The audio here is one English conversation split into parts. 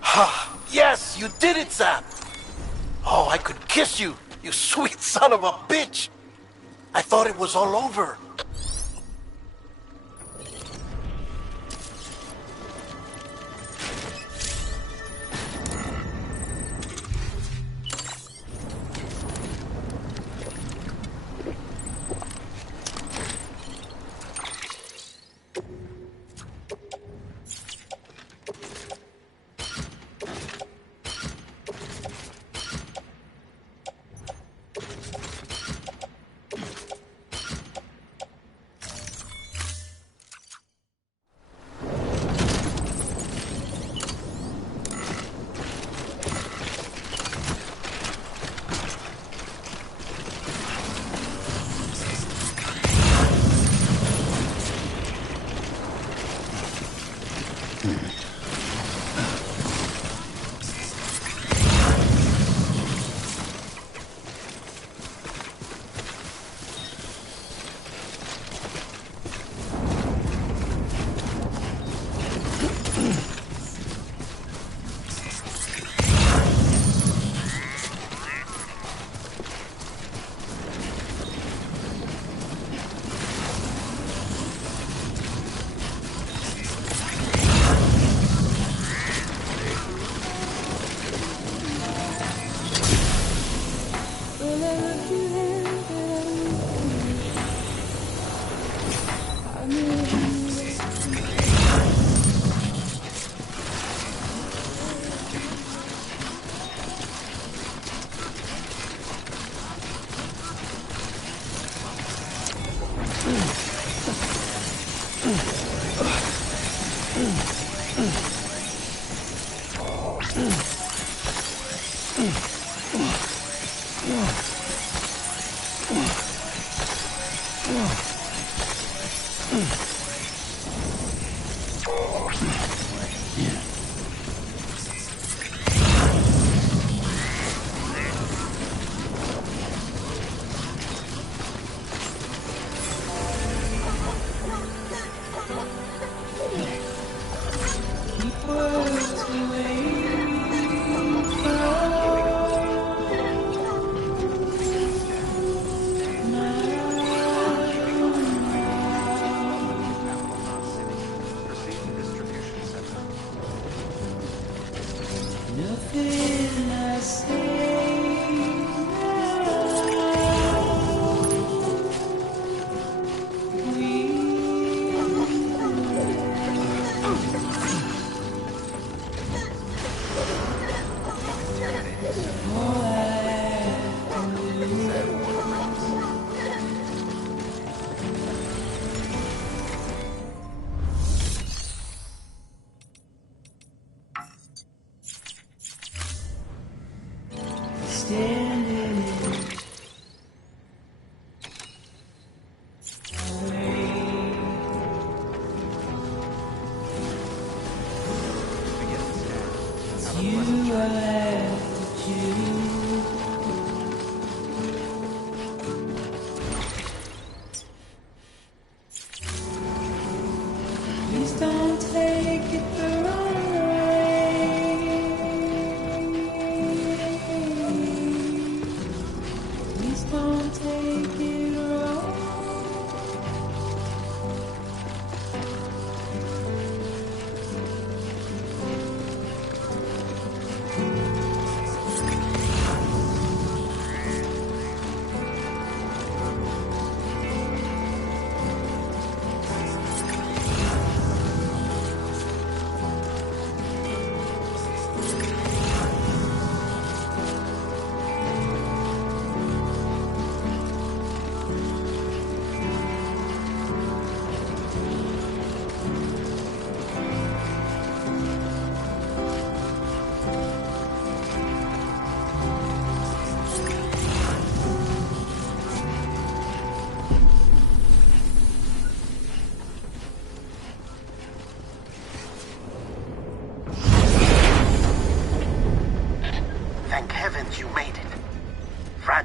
Ha! Yes, you did it, Zap! Oh, I could kiss you, you sweet son of a bitch! I thought it was all over.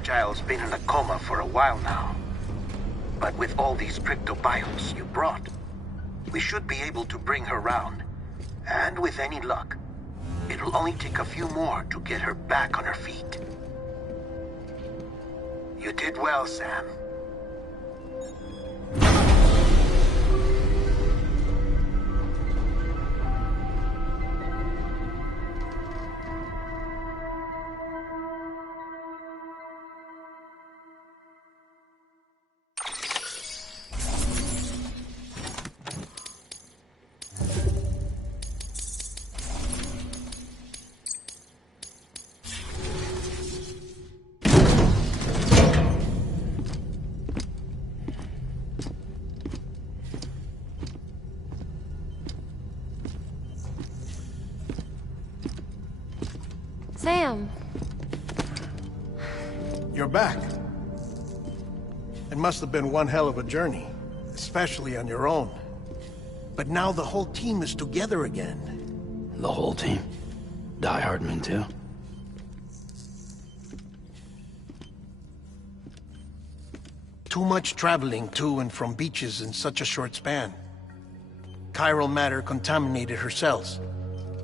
Fragile's been in a coma for a while now. But with all these cryptobiotes you brought, we should be able to bring her round And with any luck, it'll only take a few more to get her back on her feet. You did well, Sam. Sam. You're back. It must have been one hell of a journey, especially on your own. But now the whole team is together again. The whole team? Die Hardman too? Too much traveling to and from beaches in such a short span. Chiral matter contaminated her cells,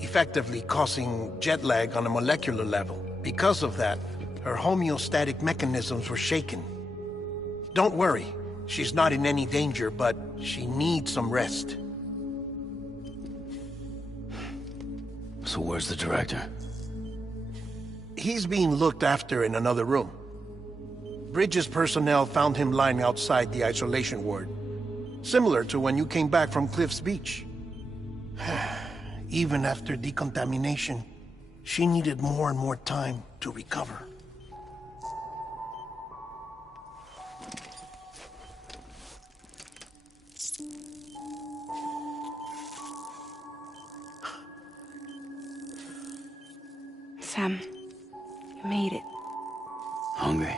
effectively causing jet lag on a molecular level. Because of that, her homeostatic mechanisms were shaken. Don't worry, she's not in any danger, but she needs some rest. So where's the director? He's being looked after in another room. Bridges personnel found him lying outside the isolation ward, similar to when you came back from Cliff's Beach. Even after decontamination, she needed more and more time to recover. Sam, you made it. Hungry?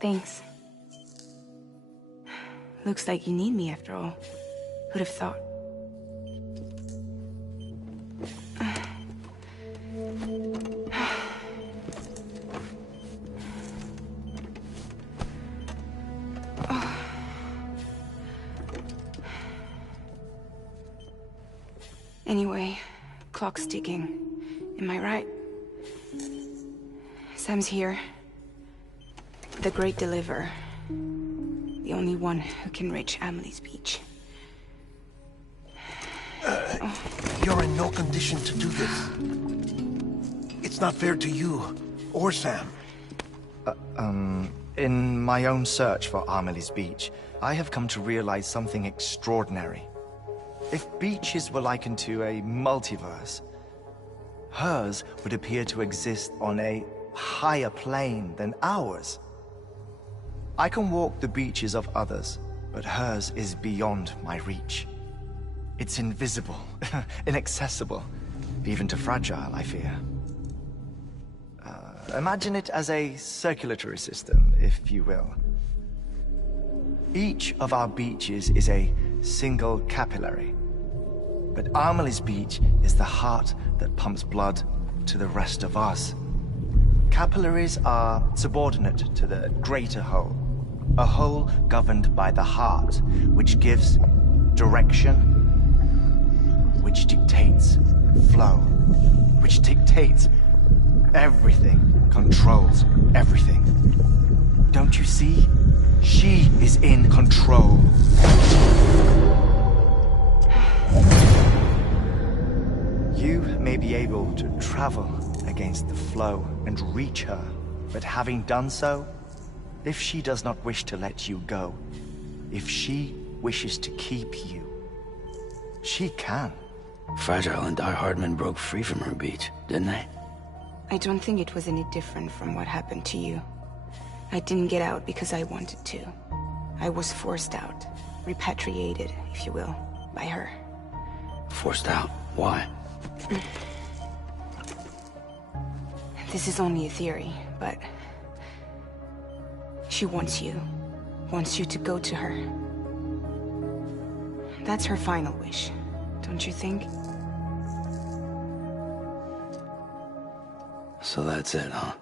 Thanks. Looks like you need me after all. Who'd have thought? Anyway, clock's ticking. Am I right? Sam's here. The Great Deliverer. The only one who can reach Amelie's Beach. You're in no condition to do this. It's not fair to you, or Sam. In my own search for Amelie's Beach, I have come to realize something extraordinary. If beaches were likened to a multiverse, hers would appear to exist on a higher plane than ours. I can walk the beaches of others, but hers is beyond my reach. It's invisible, inaccessible, even to fragile, I fear. Imagine it as a circulatory system, if you will. Each of our beaches is a single capillary, but Amelie's Beach is the heart that pumps blood to the rest of us. Capillaries are subordinate to the greater whole, a whole governed by the heart, which gives direction, which dictates flow, which dictates everything, controls everything. Don't you see? She is in control. You may be able to travel against the flow and reach her, but having done so, if she does not wish to let you go, if she wishes to keep you, she can. Fragile and Die Hardman broke free from her beach, didn't they? I don't think it was any different from what happened to you. I didn't get out because I wanted to. I was forced out, repatriated, if you will, by her. Forced out? Why? This is only a theory, but she wants you to go to her. That's her final wish, don't you think? So that's it, huh?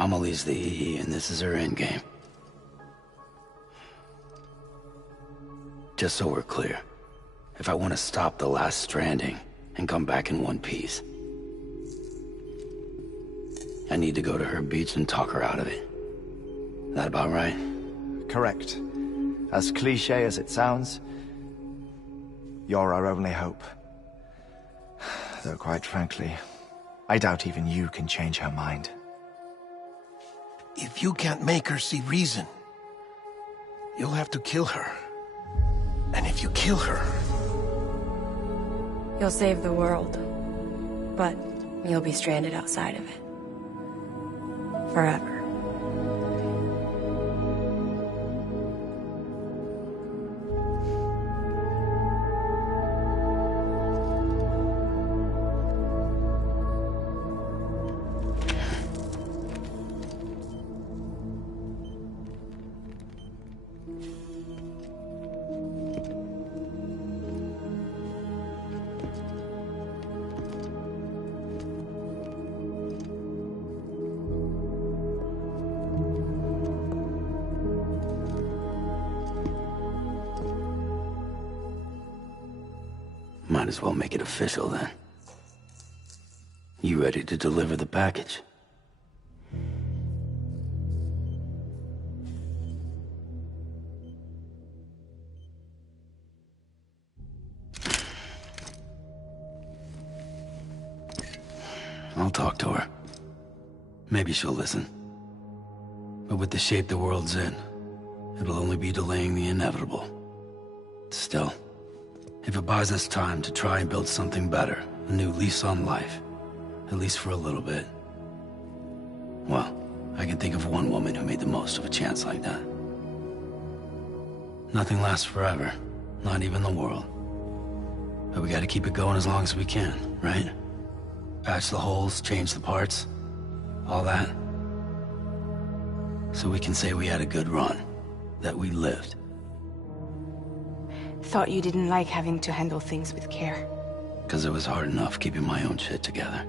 Amelie's the EE, and this is her endgame. Just so we're clear, if I want to stop the last Stranding and come back in one piece, I need to go to her beach and talk her out of it. That about right? Correct. As cliche as it sounds, you're our only hope. Though quite frankly, I doubt even you can change her mind. If you can't make her see reason, you'll have to kill her. And if you kill her... You'll save the world, but you'll be stranded outside of it. Forever. Might as well make it official then. You ready to deliver the package? I'll talk to her. Maybe she'll listen. But with the shape the world's in, it'll only be delaying the inevitable. Still, if it buys us time to try and build something better, a new lease on life, at least for a little bit, well, I can think of one woman who made the most of a chance like that. Nothing lasts forever, not even the world. But we gotta keep it going as long as we can, right? Patch the holes, change the parts, all that. So we can say we had a good run, that we lived. Thought you didn't like having to handle things with care. Because it was hard enough keeping my own shit together.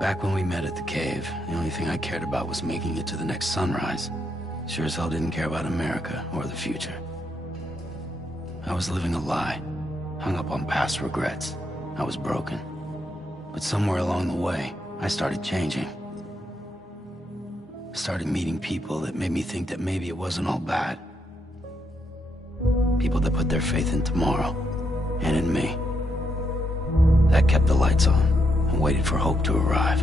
Back when we met at the cave, the only thing I cared about was making it to the next sunrise. Sure as hell didn't care about America or the future. I was living a lie, hung up on past regrets. I was broken. But somewhere along the way, I started changing. Started meeting people that made me think that maybe it wasn't all bad. People that put their faith in tomorrow, and in me. That kept the lights on, and waited for hope to arrive.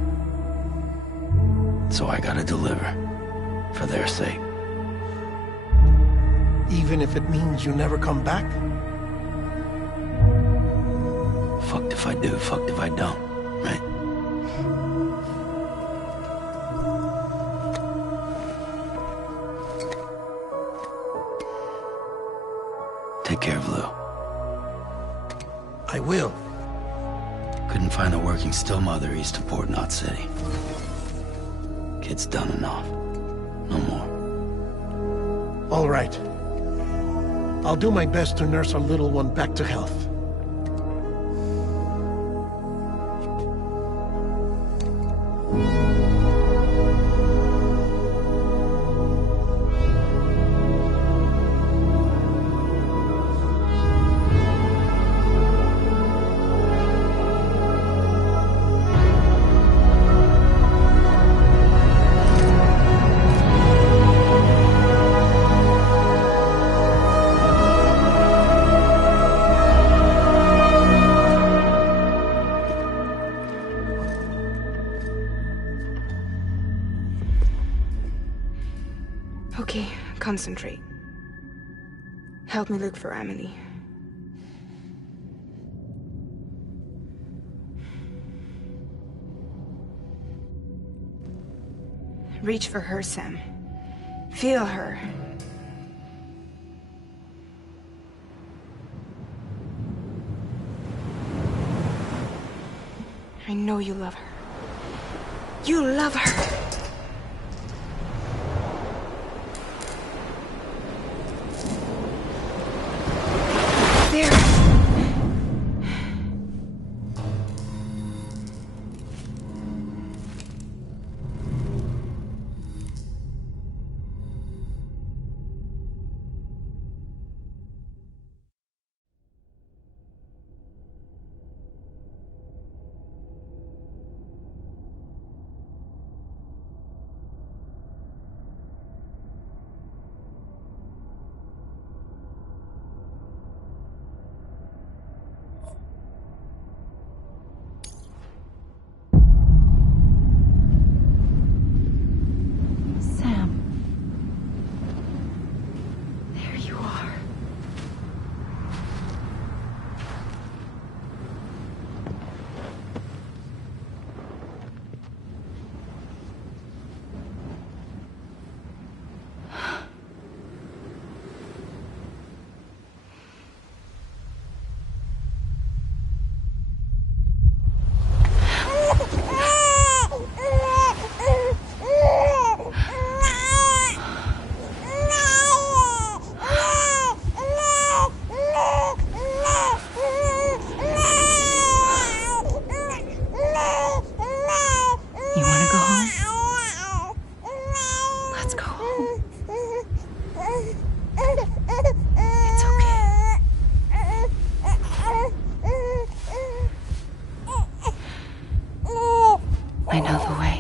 So I gotta deliver, for their sake. Even if it means you never come back? Fucked if I do, fucked if I don't, right? Take care of Lou. I will. Couldn't find a working still mother east of Port Knot City. Kid's done enough. No more. All right. I'll do my best to nurse our little one back to health. Okay, concentrate. Help me look for Amelie. Reach for her, Sam. Feel her. I know you love her. You love her! There! I know the way.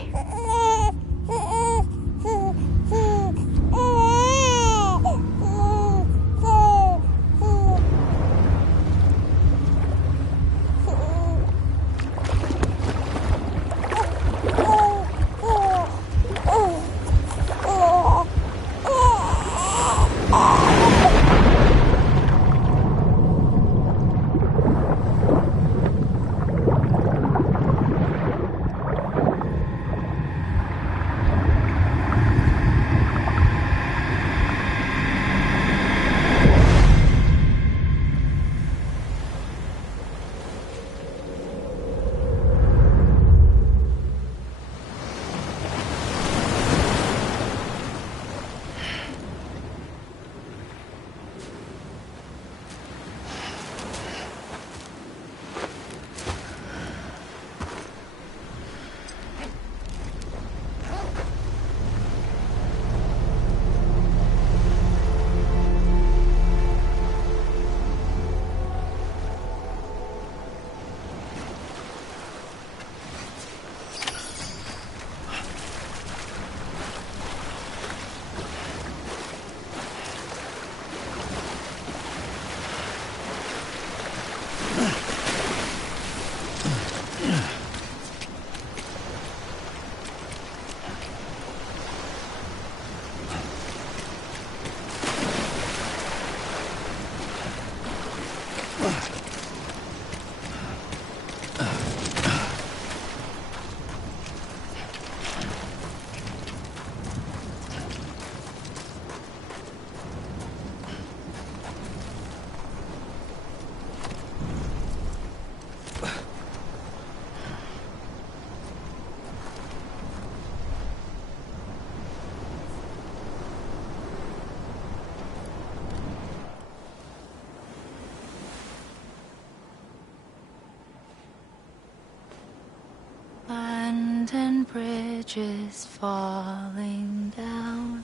And bridges falling down,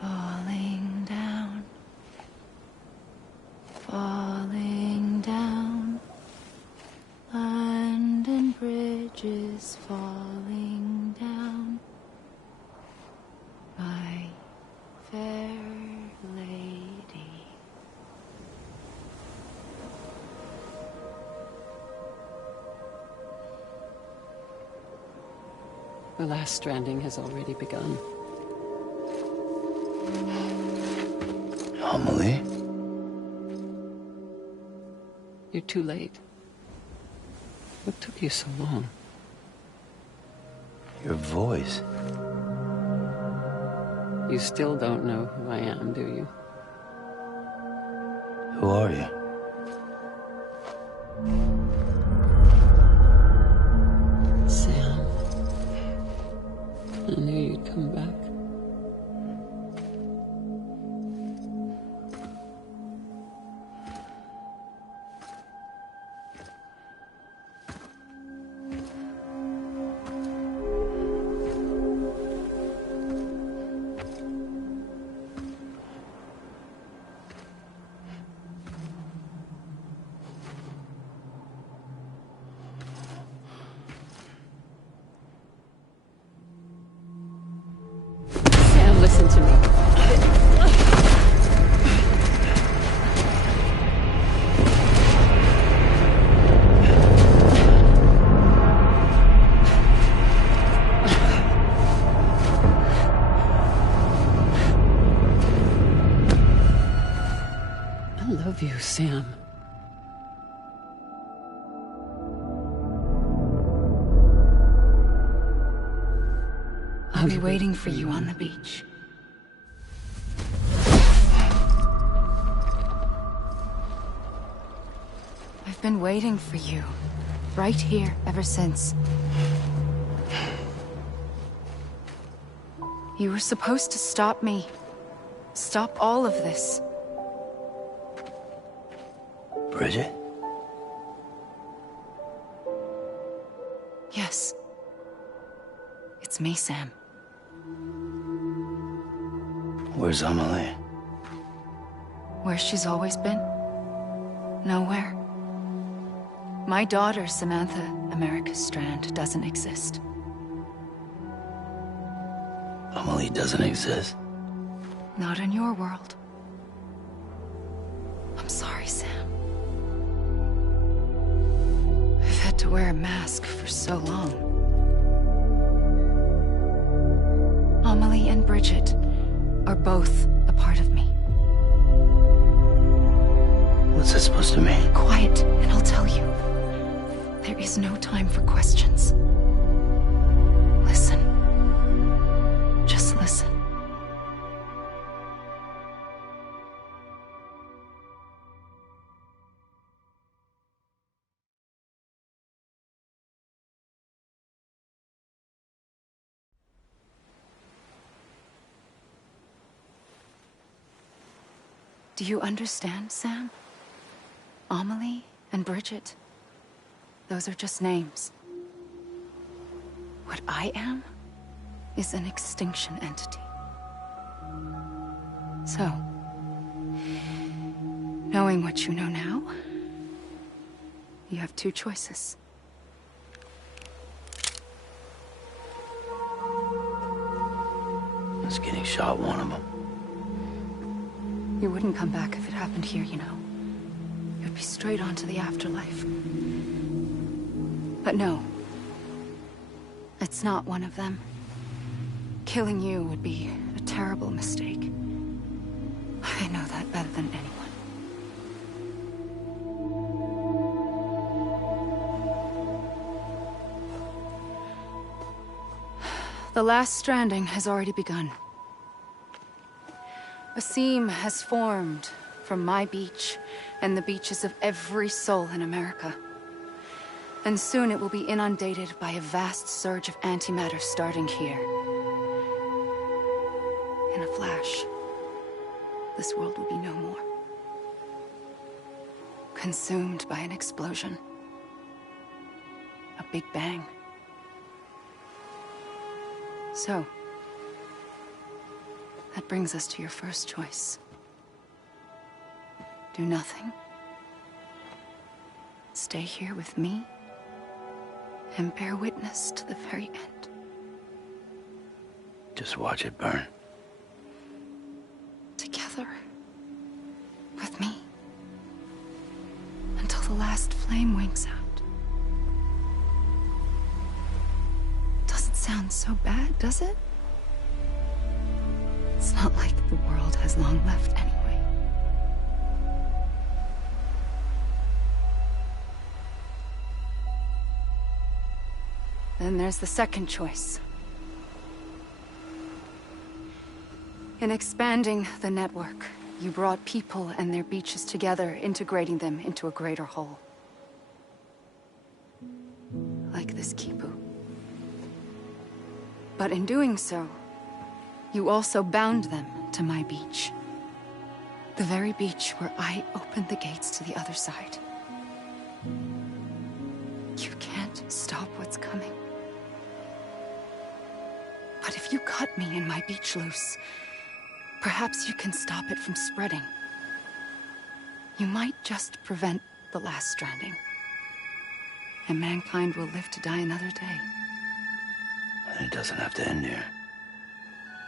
falling down, falling down. London bridges falling down, my fair lady. The last stranding has already begun. Amelie? You're too late. What took you so long? Your voice. You still don't know who I am, do you? Who are you? Sam. I knew you'd come back. Sam, listen to me. I love you, Sam. I'll be waiting for you on the beach. I've been waiting for you, right here, ever since. You were supposed to stop me. Stop all of this. Bridget? Yes. It's me, Sam. Where's Amelie? Where she's always been. Nowhere. My daughter, Samantha America Strand, doesn't exist. Amelie doesn't exist. Not in your world. I'm sorry, Sam. I've had to wear a mask for so long. Amelie and Bridget are both a part of me. What's that supposed to mean? Quiet, and I'll tell you. There is no time for questions. Listen. Just listen. Do you understand, Sam? Amelie and Bridget, those are just names. What I am is an extinction entity. So, knowing what you know now, you have two choices. Is getting shot one of them? You wouldn't come back if it happened here, you know. You'd be straight on to the afterlife. But no. It's not one of them. Killing you would be a terrible mistake. I know that better than anyone. The last stranding has already begun. A seam has formed from my beach and the beaches of every soul in America. And soon it will be inundated by a vast surge of antimatter starting here. In a flash, this world will be no more. Consumed by an explosion. A big bang. So, that brings us to your first choice. Do nothing. Stay here with me and bear witness to the very end. Just watch it burn. Together. With me. Until the last flame winks out. Doesn't sound so bad, does it? It's not like the world has long left anyway. Then there's the second choice. In expanding the network, you brought people and their beaches together, integrating them into a greater whole. Like this Kipu. But in doing so, you also bound them to my beach. The very beach where I opened the gates to the other side. You can't stop what's coming. But if you cut me and my beach loose, perhaps you can stop it from spreading. You might just prevent the last stranding. And mankind will live to die another day. And it doesn't have to end here.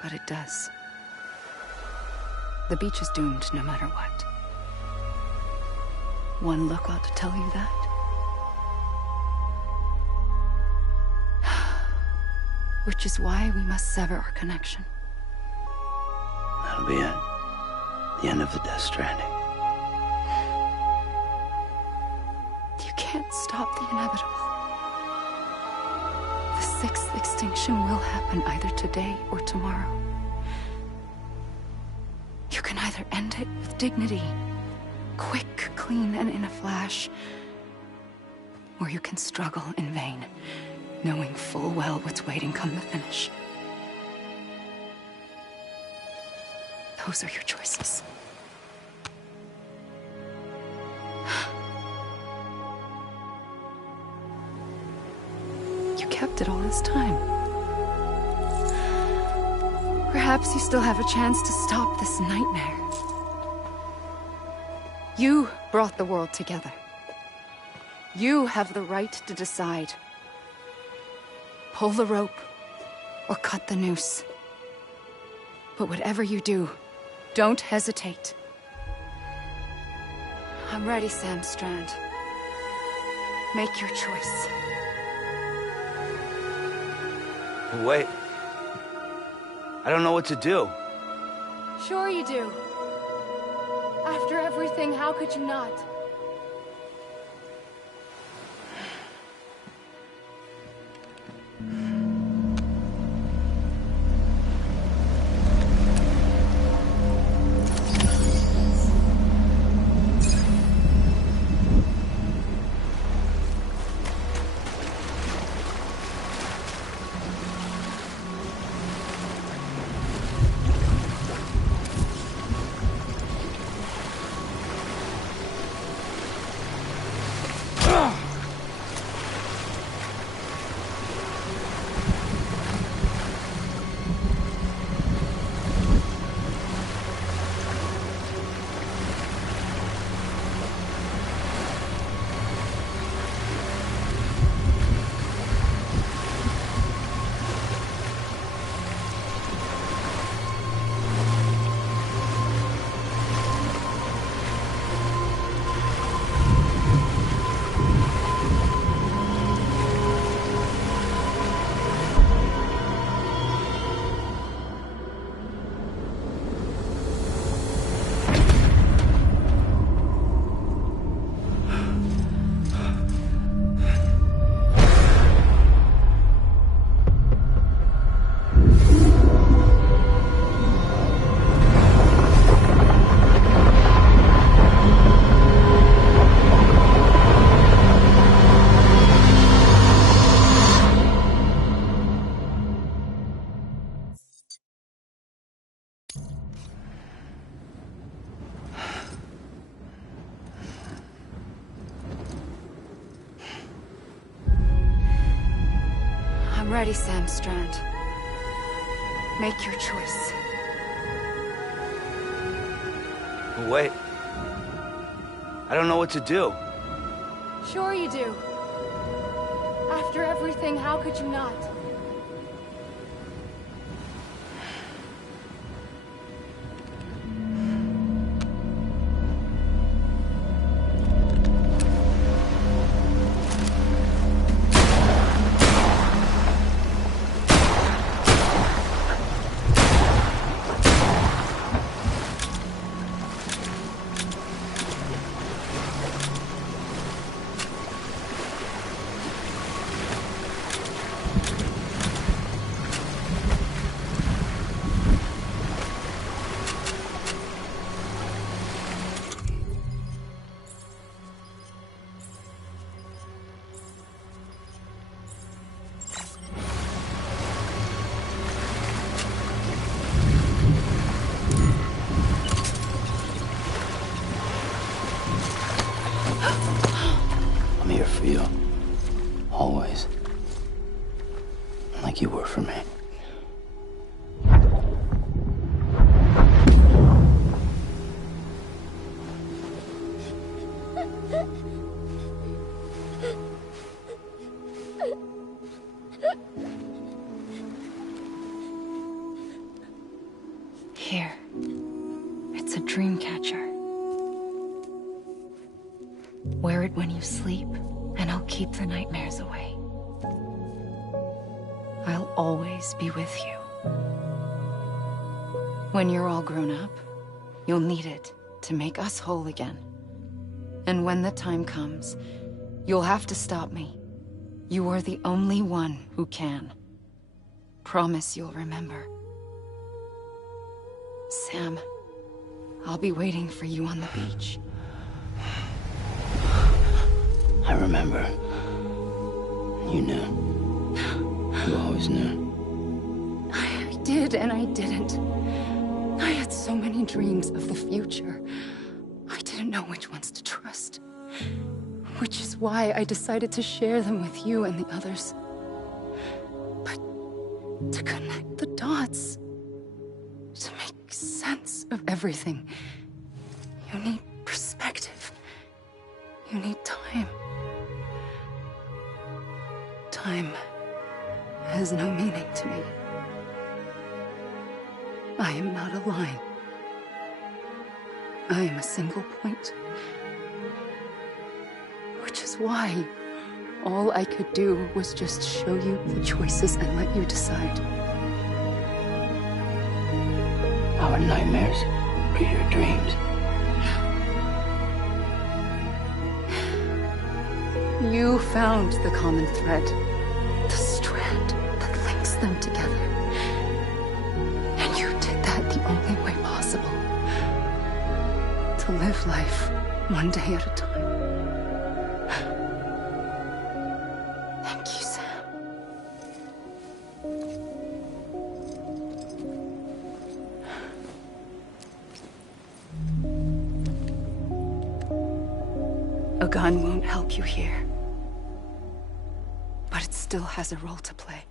But it does. The beach is doomed no matter what. One look ought to tell you that. Which is why we must sever our connection. That'll be it. The end of the Death Stranding. You can't stop the inevitable. The sixth extinction will happen either today or tomorrow. You can either end it with dignity, quick, clean, and in a flash, or you can struggle in vain, knowing full well what's waiting come the finish. Those are your choices. You kept it all this time. Perhaps you still have a chance to stop this nightmare. You brought the world together. You have the right to decide. Pull the rope, or cut the noose. But whatever you do, don't hesitate. I'm ready, Sam Strand. Make your choice. Wait. I don't know what to do. Sure you do. After everything, how could you not? I'm ready, Sam Strand. Make your choice. Wait. I don't know what to do. Sure you do. After everything, how could you not? I'm here for you. Always. Like you were for me. Here. It's a dream catcher. Wear it when you sleep, and I'll keep the nightmares away. I'll always be with you. When you're all grown up, you'll need it to make us whole again. And when the time comes, you'll have to stop me. You are the only one who can. Promise you'll remember. Sam, I'll be waiting for you on the beach. I remember. You knew. You always knew. I did and I didn't. I had so many dreams of the future. I didn't know which ones to trust. Which is why I decided to share them with you and the others. But to connect the dots, to make sense of everything, you need perspective. You need time. Time has no meaning to me. I am not a line. I am a single point. Which is why all I could do was just show you the choices and let you decide. Our nightmares are your dreams. You found the common thread, the strand that links them together. And you did that the only way possible. To live life one day at a time. Thank you, Sam. A gun won't help you here. But it still has a role to play.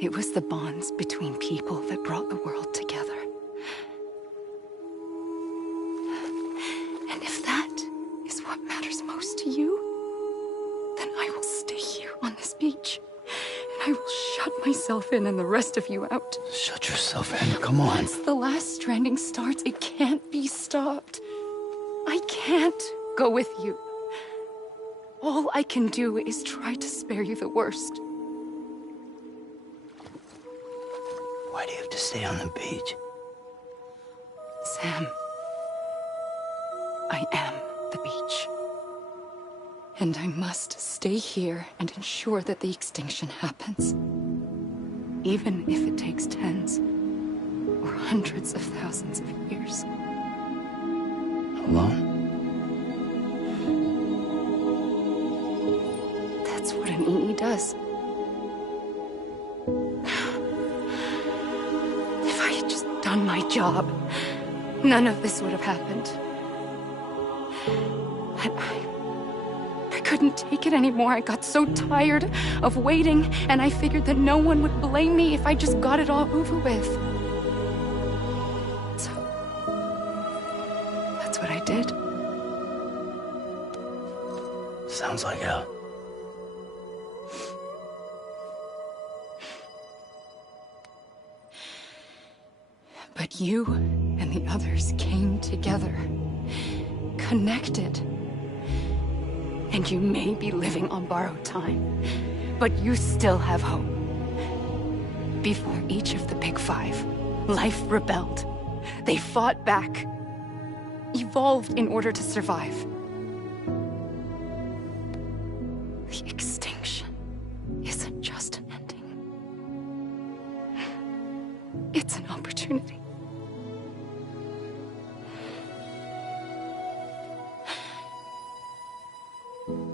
It was the bonds between people that brought the world together. And if that is what matters most to you, then I will stay here on this beach. And I will shut myself in and the rest of you out. Shut yourself in, come on. Once the last stranding starts, it can't be stopped. I can't go with you. All I can do is try to spare you the worst. Why do you have to stay on the beach? Sam, I am the beach. And I must stay here and ensure that the extinction happens. Even if it takes tens or hundreds of thousands of years. Alone? That's what an EE does. If I had just done my job, none of this would have happened. But I couldn't take it anymore. I got so tired of waiting, and I figured that no one would blame me if I just got it all over with. So, that's what I did. Sounds like hell. But you and the others came together, connected. And you may be living on borrowed time, but you still have hope. Before each of the Big Five, life rebelled. They fought back, evolved in order to survive. The extinction isn't just an ending. It's an opportunity.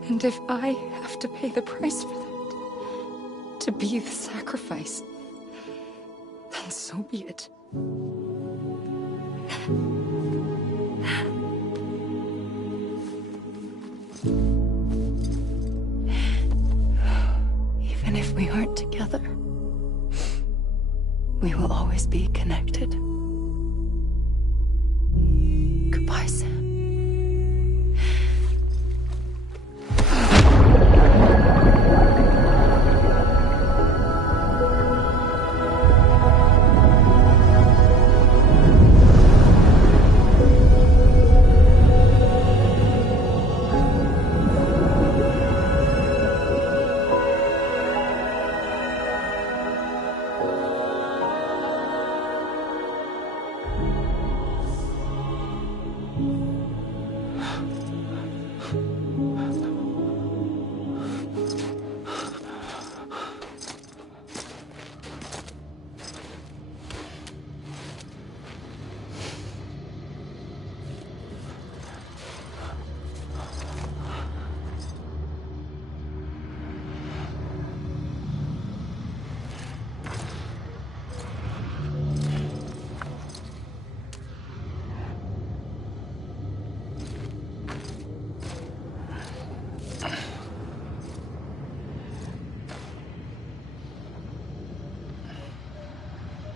And if I have to pay the price for that, to be the sacrifice, then so be it. Even if we aren't together, we will always be connected. Goodbye, Sam.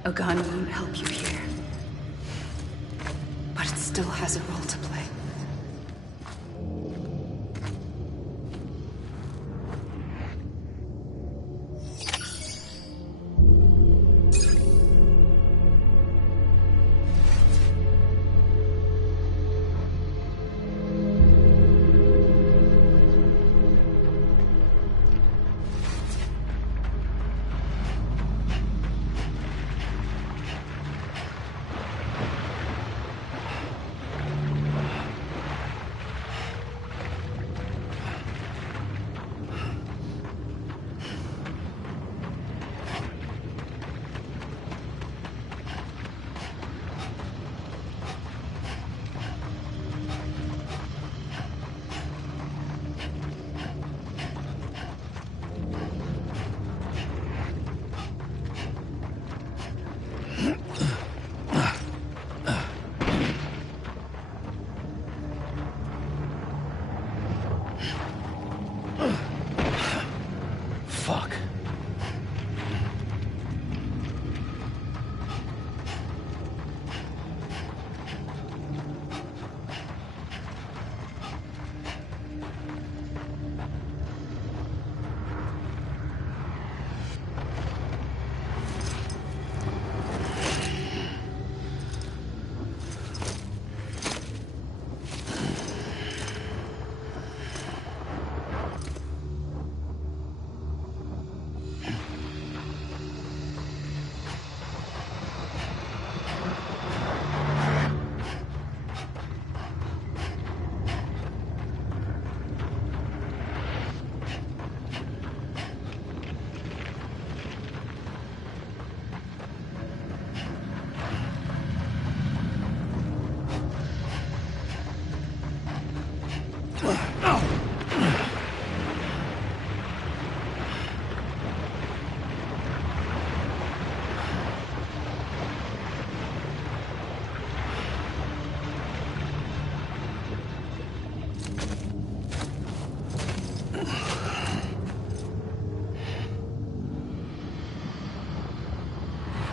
A gun won't help you here. But it It still has a role to play. Fuck.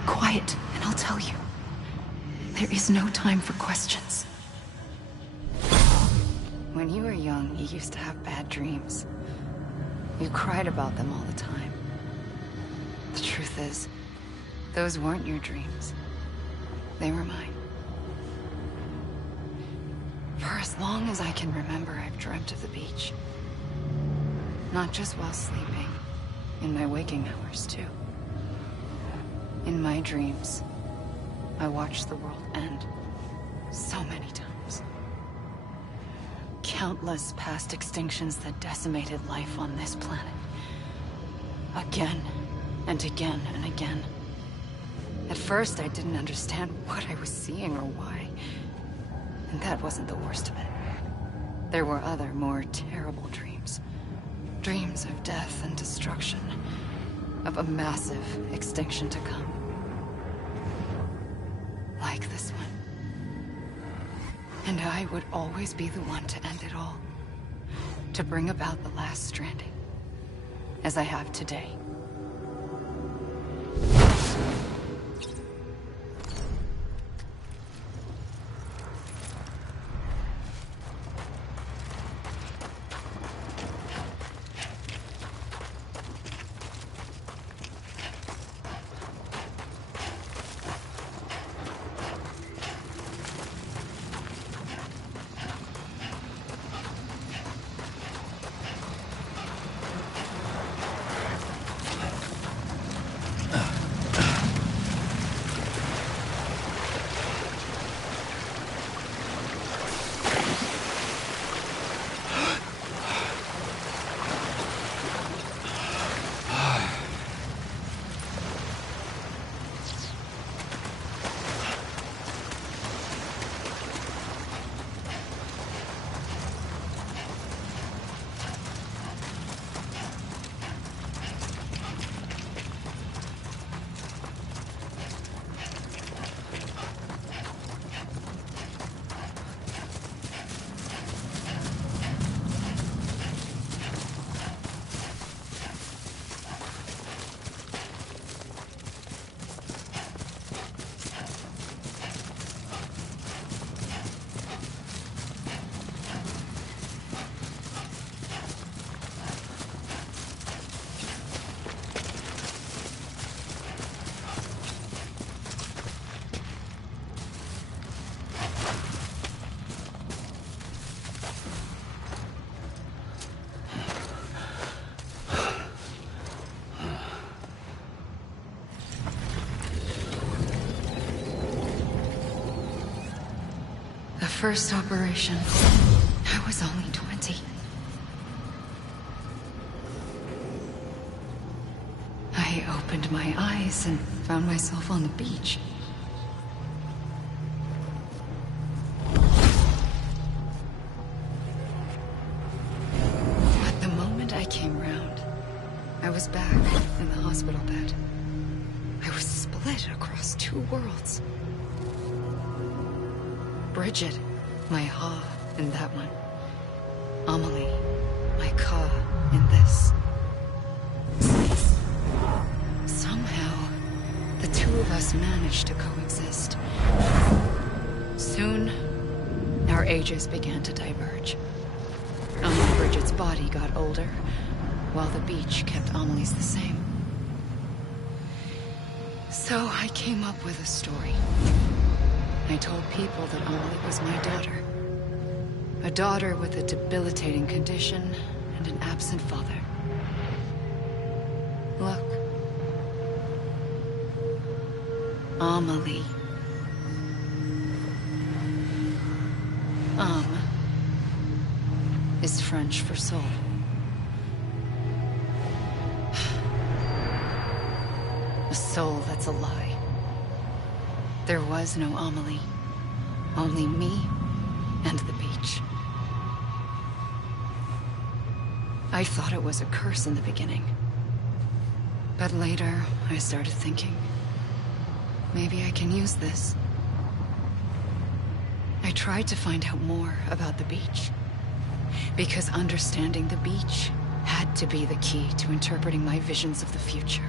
Quiet, and I'll tell you. There is no time for questions. When you were young, you used to have bad dreams. You cried about them all the time. The truth is, those weren't your dreams. They were mine. For as long as I can remember, I've dreamt of the beach. Not just while sleeping, in my waking hours, too. In my dreams, I watched the world end so many times. Countless past extinctions that decimated life on this planet. Again, and again, and again. At first, I didn't understand what I was seeing or why. And that wasn't the worst of it. There were other, more terrible dreams. Dreams of death and destruction. Of a massive extinction to come. Like this one. And I would always be the one to end it all. To bring about the last stranding. As I have today. The first operation, I was only 20. I opened my eyes and found myself on the beach. But the moment I came round, I was back in the hospital bed. I was split across two worlds. Bridget, my Ha in that one. Amelie, my Ka in this. Somehow, the two of us managed to coexist. Soon, our ages began to diverge. Bridget's body got older, while the beach kept Amelie's the same. So I came up with a story. I told people that Amelie was my daughter. A daughter with a debilitating condition and an absent father. Look. Amelie. Is French for soul. A soul that's a lie. There was no Amelie. Only me and the beach. I thought it was a curse in the beginning. But later, I started thinking, maybe I can use this. I tried to find out more about the beach. Because understanding the beach had to be the key to interpreting my visions of the future.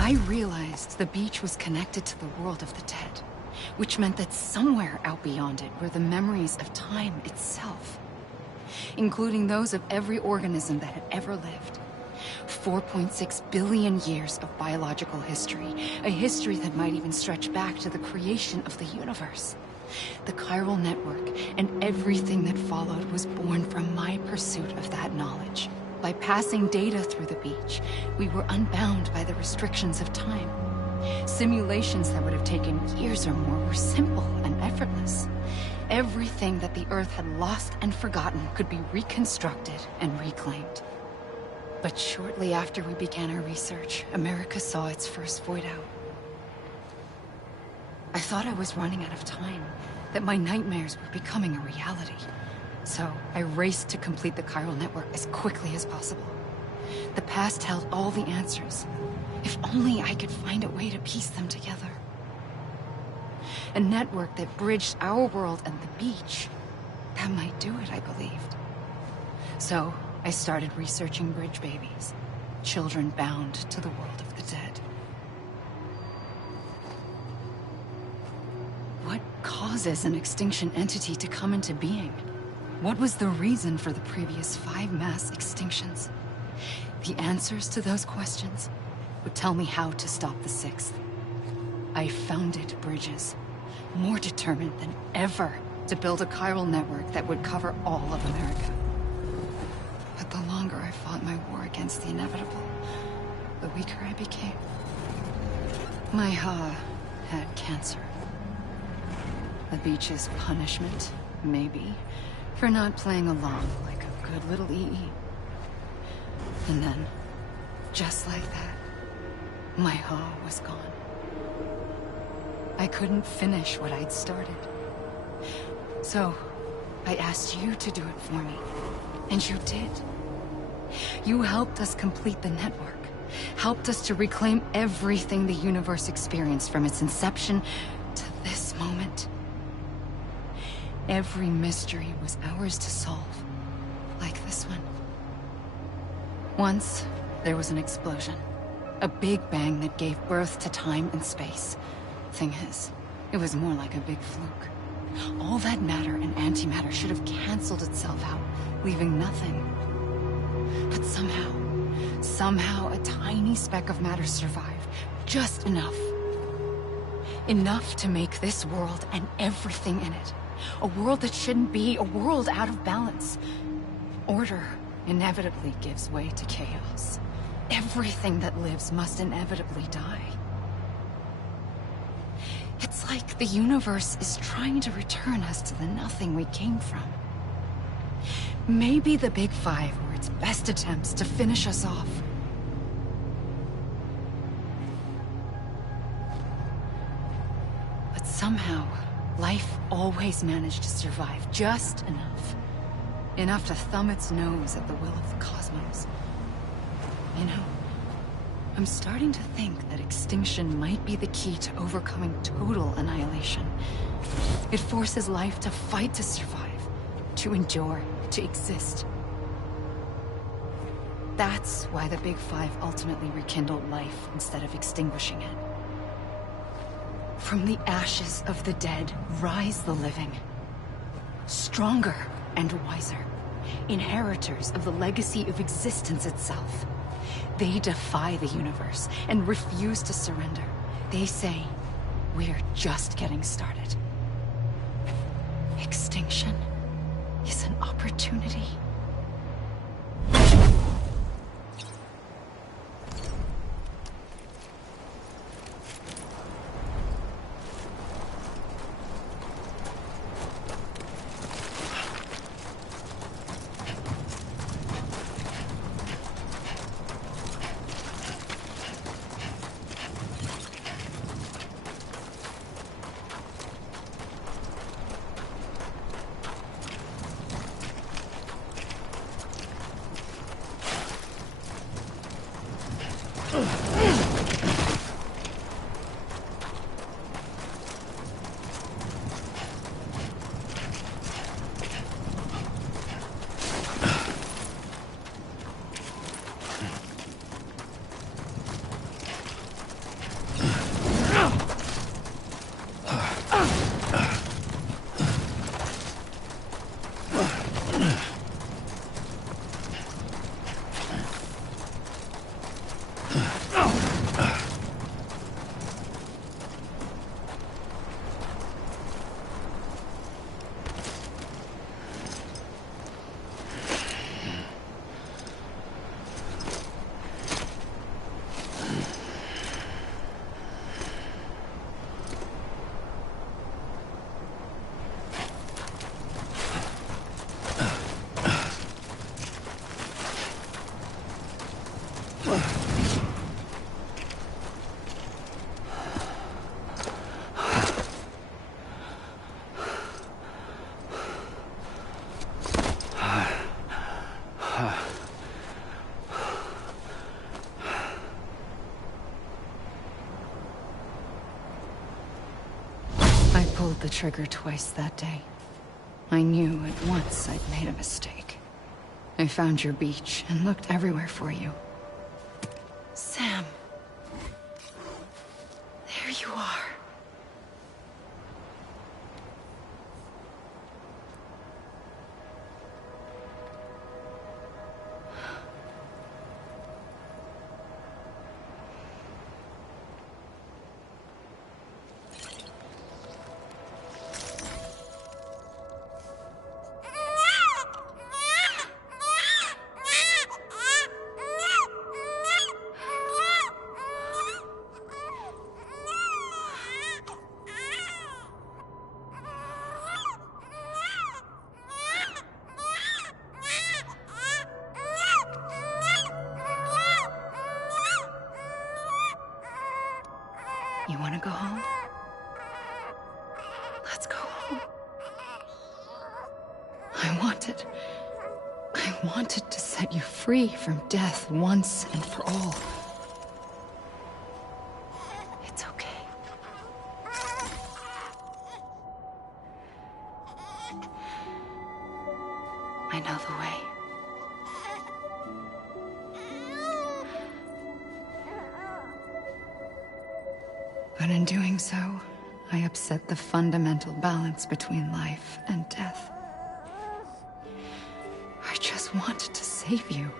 I realized the beach was connected to the world of the dead, which meant that somewhere out beyond it were the memories of time itself, including those of every organism that had ever lived. 4.6 billion years of biological history, a history that might even stretch back to the creation of the universe. The chiral network and everything that followed was born from my pursuit of that knowledge. By passing data through the beach, we were unbound by the restrictions of time. Simulations that would have taken years or more were simple and effortless. Everything that the Earth had lost and forgotten could be reconstructed and reclaimed. But shortly after we began our research, America saw its first void out. I thought I was running out of time, that my nightmares were becoming a reality. So I raced to complete the chiral network as quickly as possible. The past held all the answers. If only I could find a way to piece them together. A network that bridged our world and the beach. That might do it, I believed. So I started researching bridge babies, children bound to the world of the dead. What causes an extinction entity to come into being? What was the reason for the previous 5 mass extinctions? The answers to those questions would tell me how to stop the 6th. I founded bridges, more determined than ever to build a chiral network that would cover all of America. But the longer I fought my war against the inevitable, the weaker I became. My Ha had cancer. The beach's punishment, maybe, for not playing along like a good little EE. And then, just like that, my Ha was gone. I couldn't finish what I'd started. So, I asked you to do it for me. And you did. You helped us complete the network. Helped us to reclaim everything the universe experienced from its inception to this moment. Every mystery was ours to solve. Like this one. Once, there was an explosion. A big bang that gave birth to time and space. Thing is, it was more like a big fluke. All that matter and antimatter should have canceled itself out, leaving nothing. But somehow a tiny speck of matter survived. Just enough. Enough to make this world and everything in it. A world that shouldn't be, a world out of balance. Order inevitably gives way to chaos. Everything that lives must inevitably die. It's like the universe is trying to return us to the nothing we came from. Maybe the Big Five were its best attempts to finish us off. But somehow, life always managed to survive just enough. Enough to thumb its nose at the will of the cosmos. You know, I'm starting to think that extinction might be the key to overcoming total annihilation. It forces life to fight to survive, to endure, to exist. That's why the Big Five ultimately rekindled life instead of extinguishing it. From the ashes of the dead rise the living. Stronger and wiser. Inheritors of the legacy of existence itself. They defy the universe and refuse to surrender. They say, we're just getting started. Extinction is an opportunity. I pulled the trigger twice that day. I knew at once I'd made a mistake. I found your beach and looked everywhere for you. Sam. There you are. You want to go home? Let's go home. I wanted to set you free from death once and for all. It's okay. I know the way. But in doing so, I upset the fundamental balance between life and death. I just wanted to save you.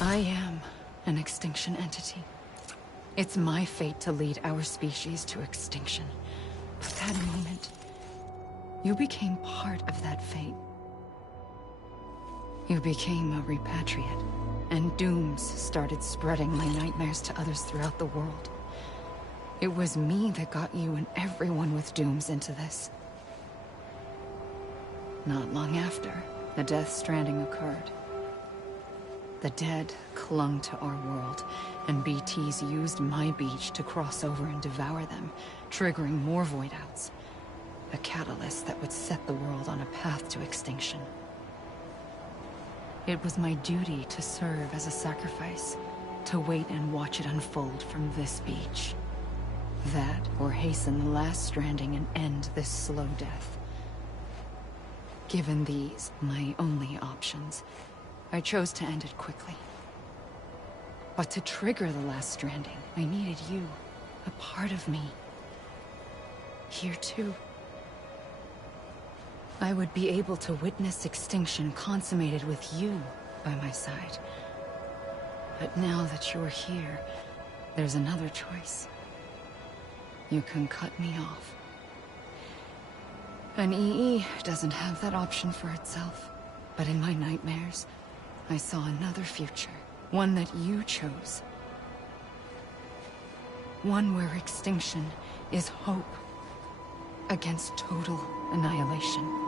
I am an extinction entity. It's my fate to lead our species to extinction. But that moment, you became part of that fate. You became a repatriate, and dooms started spreading my nightmares to others throughout the world. It was me that got you and everyone with dooms into this. Not long after, the Death Stranding occurred. The dead clung to our world, and BTs used my beach to cross over and devour them, triggering more void-outs. A catalyst that would set the world on a path to extinction. It was my duty to serve as a sacrifice, to wait and watch it unfold from this beach. That, or hasten the last stranding and end this slow death. Given these, my only options, I chose to end it quickly. But to trigger the last stranding, I needed you, a part of me. Here too. I would be able to witness extinction consummated with you by my side. But now that you're here, there's another choice. You can cut me off. An EE doesn't have that option for itself. But in my nightmares, I saw another future. One that you chose. One where extinction is hope against total annihilation.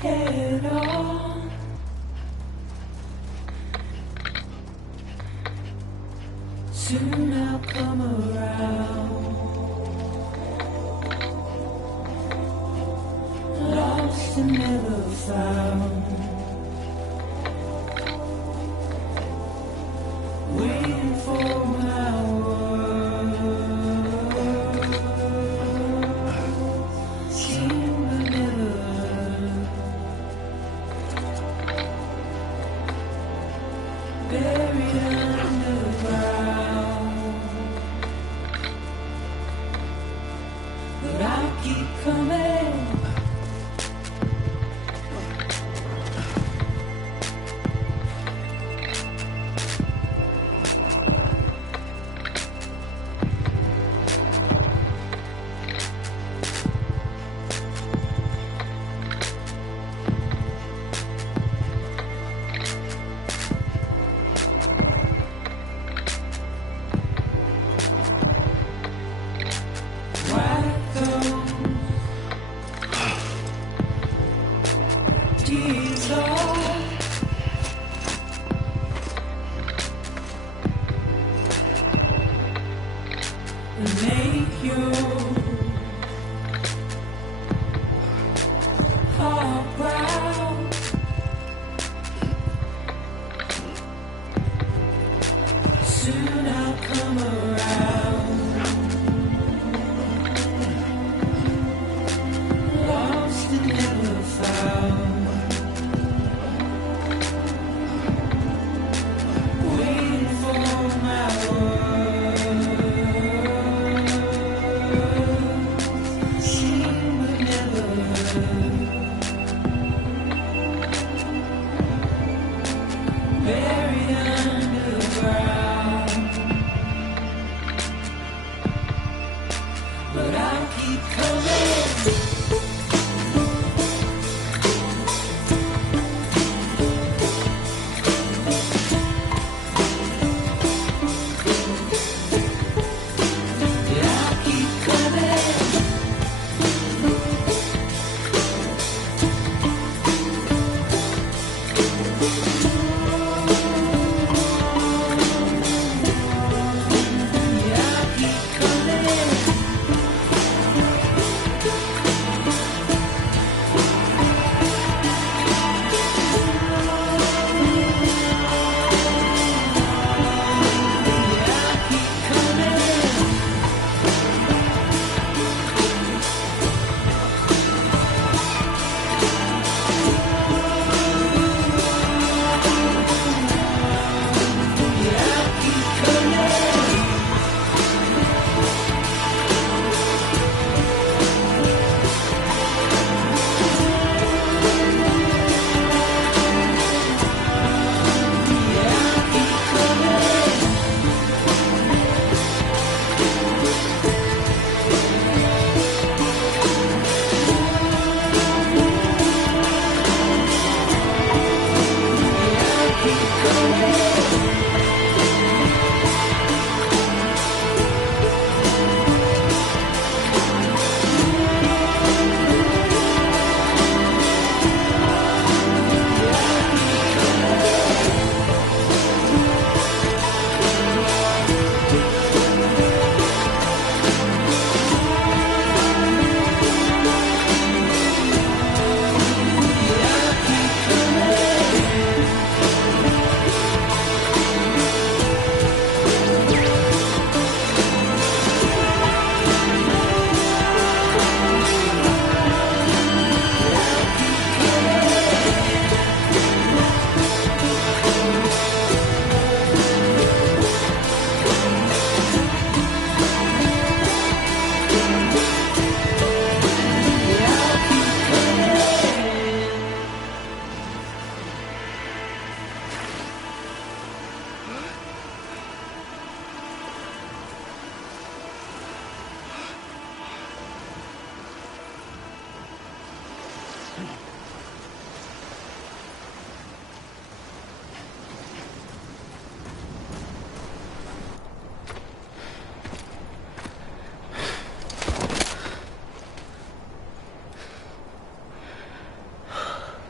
head on. Soon I'll come around. Lost and never found. Waiting for my world. Seem but never learn. Buried underground. But I'll keep coming. Make your heart proud. Soon I'll come around. Lost and never found.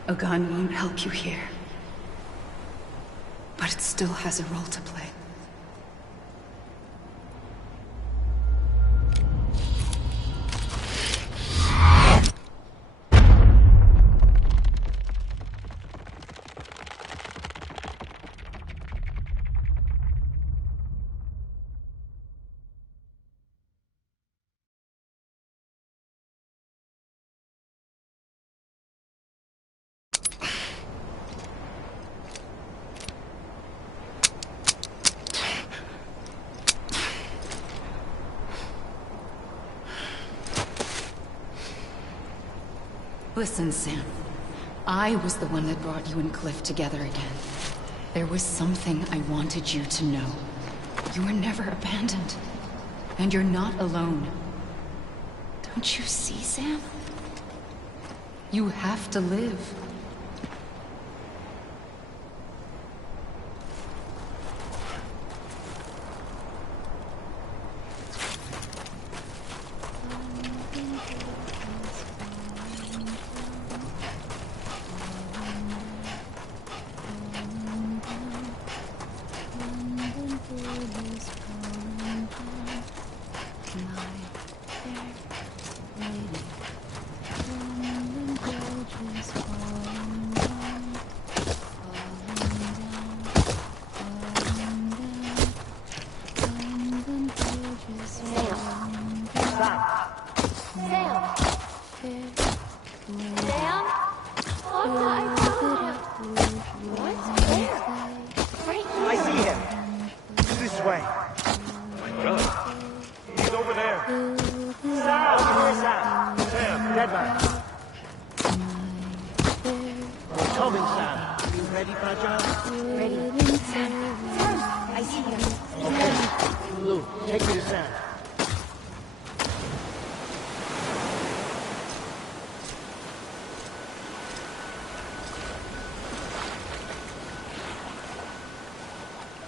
A gun won't help you here. But it still has a role to play. Listen, Sam. I was the one that brought you and Cliff together again. There was something I wanted you to know. You were never abandoned. And you're not alone. Don't you see, Sam? You have to live.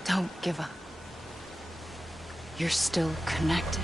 Don't give up. You're still connected.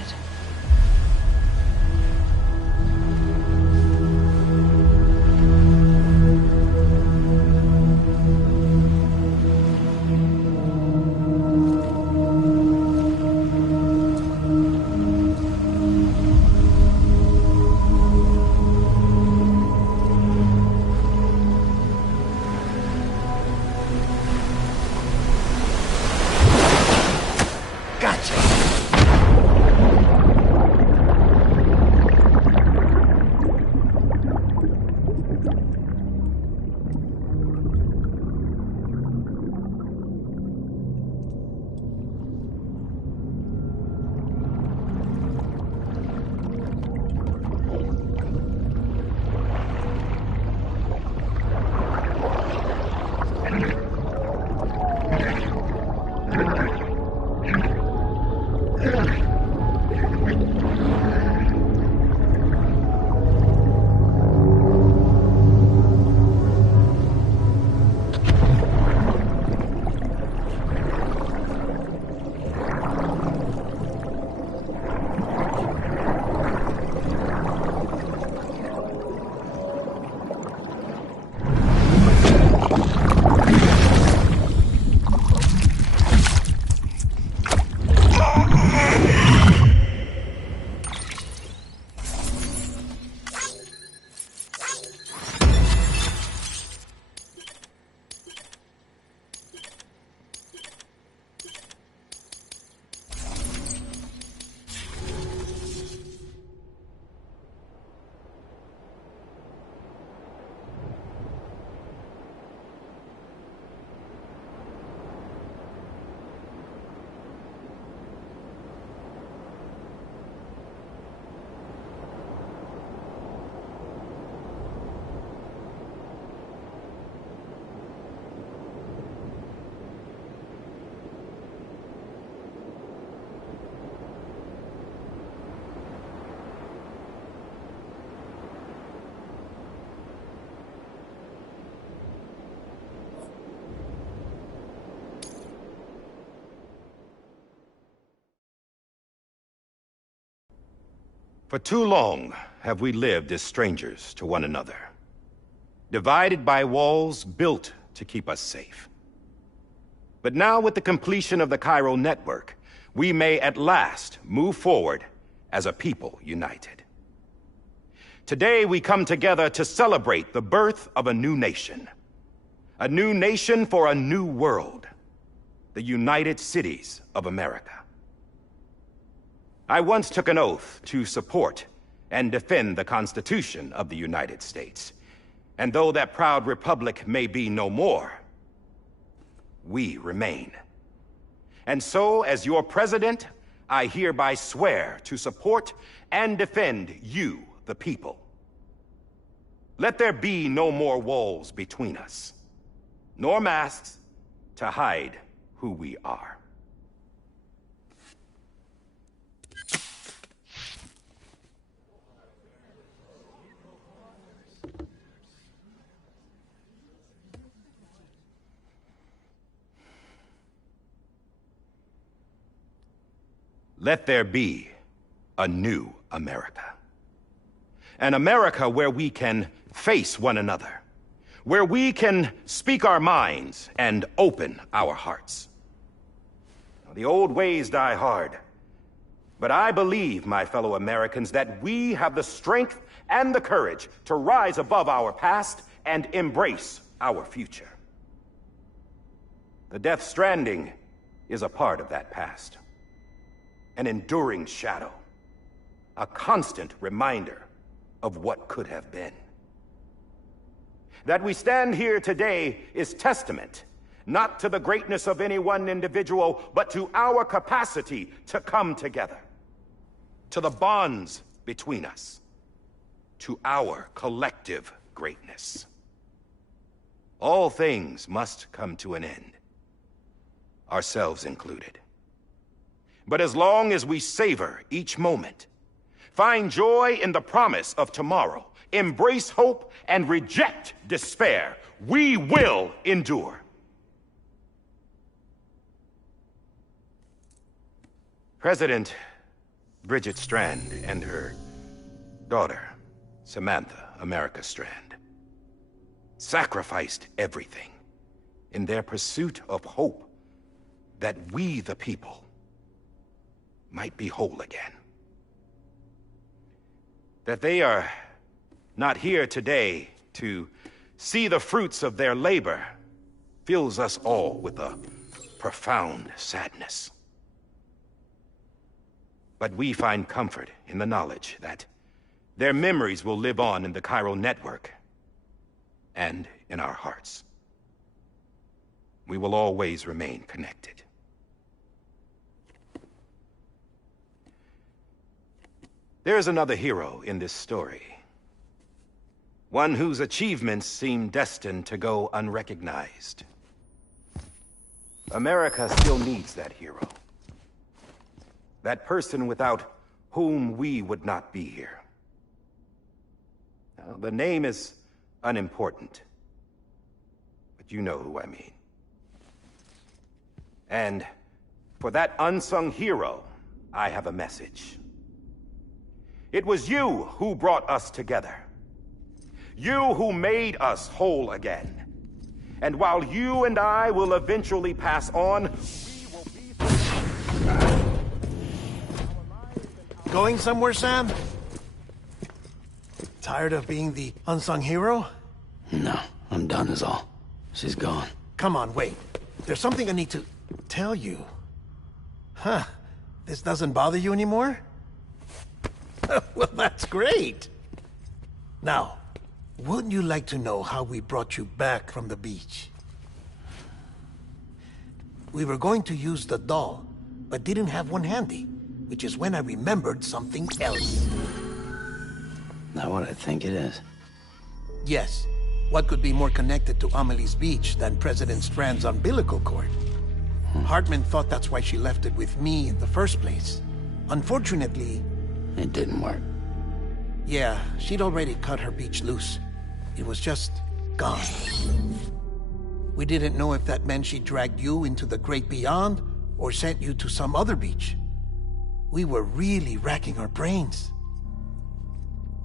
For too long have we lived as strangers to one another. divided by walls built to keep us safe. But now, with the completion of the chiral network, we may at last move forward as a people united. Today, we come together to celebrate the birth of a new nation. A new nation for a new world. The United Cities of America. I once took an oath to support and defend the Constitution of the United States. And though that proud republic may be no more, we remain. And so, as your president, I hereby swear to support and defend you, the people. Let there be no more walls between us, nor masks to hide who we are. Let there be a new America. An America where we can face one another, where we can speak our minds and open our hearts. The old ways die hard, but I believe, my fellow Americans, that we have the strength and the courage to rise above our past and embrace our future. The Death Stranding is a part of that past. An enduring shadow, a constant reminder of what could have been. That we stand here today is testament, not to the greatness of any one individual, but to our capacity to come together, to the bonds between us, to our collective greatness. All things must come to an end, ourselves included. But as long as we savor each moment, find joy in the promise of tomorrow, embrace hope, and reject despair, we will endure. President Bridget Strand and her daughter, Samantha America Strand, sacrificed everything in their pursuit of hope that we, the people, might be whole again. That they are not here today to see the fruits of their labor fills us all with a profound sadness. But we find comfort in the knowledge that their memories will live on in the chiral network and in our hearts. We will always remain connected. There is another hero in this story. One whose achievements seem destined to go unrecognized. America still needs that hero. That person without whom we would not be here. Now, the name is unimportant, but you know who I mean. And for that unsung hero, I have a message. It was you who brought us together. You who made us whole again. And while you and I will eventually pass on, we will be... Going somewhere, Sam? Tired of being the unsung hero? No, I'm done is all. She's gone. Come on, wait. There's something I need to tell you. Huh. This doesn't bother you anymore? Well, that's great. Now, wouldn't you like to know how we brought you back from the beach? We were going to use the doll, but didn't have one handy, which is when I remembered something else. Not what I think it is. Yes. What could be more connected to Amelie's beach than President Strand's umbilical cord? Hartman thought that's why she left it with me in the first place. Unfortunately... It didn't work. Yeah, she'd already cut her beach loose. It was just gone. We didn't know if that meant she dragged you into the great beyond or sent you to some other beach. We were really racking our brains.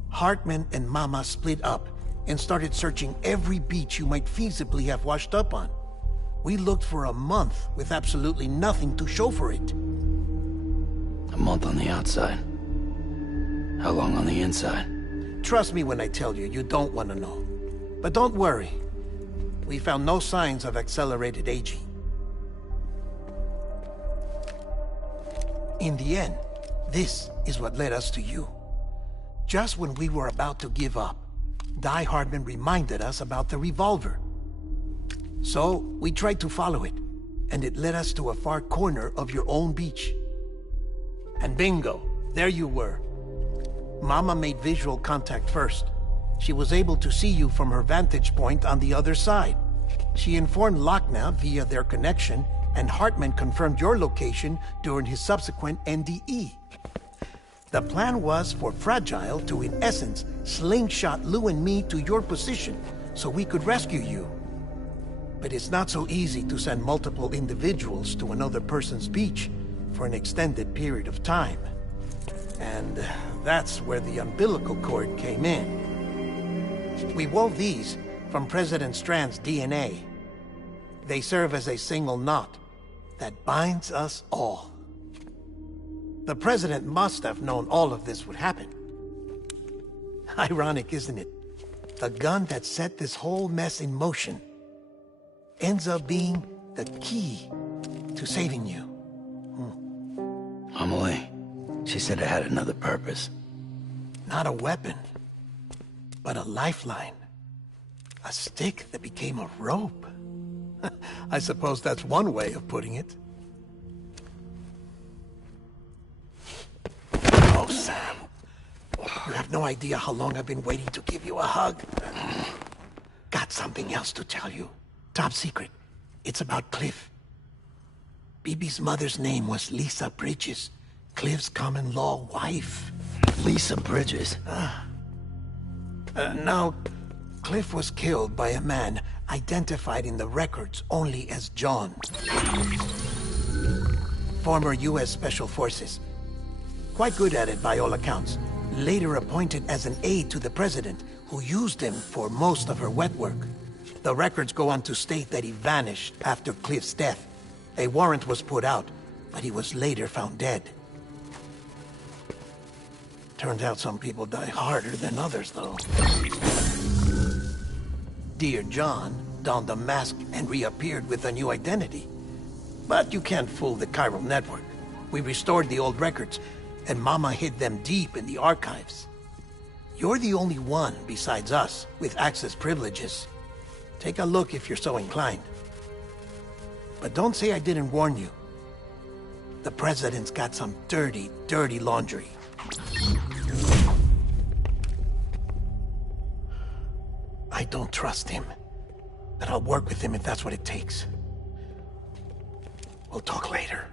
Hartman and Mama split up, and started searching every beach you might feasibly have washed up on. We looked for a month with absolutely nothing to show for it. A month on the outside. How long on the inside? Trust me when I tell you, you don't want to know. But don't worry. We found no signs of accelerated aging. In the end, this is what led us to you. Just when we were about to give up, Die Hardman reminded us about the revolver. So, we tried to follow it, and it led us to a far corner of your own beach. And bingo, there you were. Mama made visual contact first. She was able to see you from her vantage point on the other side. She informed Lochner via their connection, and Hartman confirmed your location during his subsequent NDE. The plan was for Fragile to, in essence, slingshot Lou and me to your position so we could rescue you. But it's not so easy to send multiple individuals to another person's beach for an extended period of time. And that's where the umbilical cord came in. We wove these from President Strand's DNA. They serve as a single knot that binds us all. The President must have known all of this would happen. Ironic, isn't it? The gun that set this whole mess in motion ends up being the key to saving you. Amelie, she said it had another purpose. Not a weapon, but a lifeline. A stick that became a rope. I suppose that's one way of putting it. Oh, Sam. You have no idea how long I've been waiting to give you a hug. Got something else to tell you. Top secret. It's about Cliff. Bibi's mother's name was Lisa Bridges, Cliff's common-law wife. Lisa Bridges? Now, Cliff was killed by a man identified in the records only as John. Former U.S. Special Forces. Quite good at it by all accounts. Later appointed as an aide to the president, who used him for most of her wet work. The records go on to state that he vanished after Cliff's death. A warrant was put out, but he was later found dead. Turns out some people die harder than others, though. Dear John donned a mask and reappeared with a new identity. But you can't fool the chiral network. We restored the old records, and Mama hid them deep in the archives. You're the only one, besides us, with access privileges. Take a look if you're so inclined. But don't say I didn't warn you. The President's got some dirty, dirty laundry. I don't trust him, but I'll work with him if that's what it takes. We'll talk later.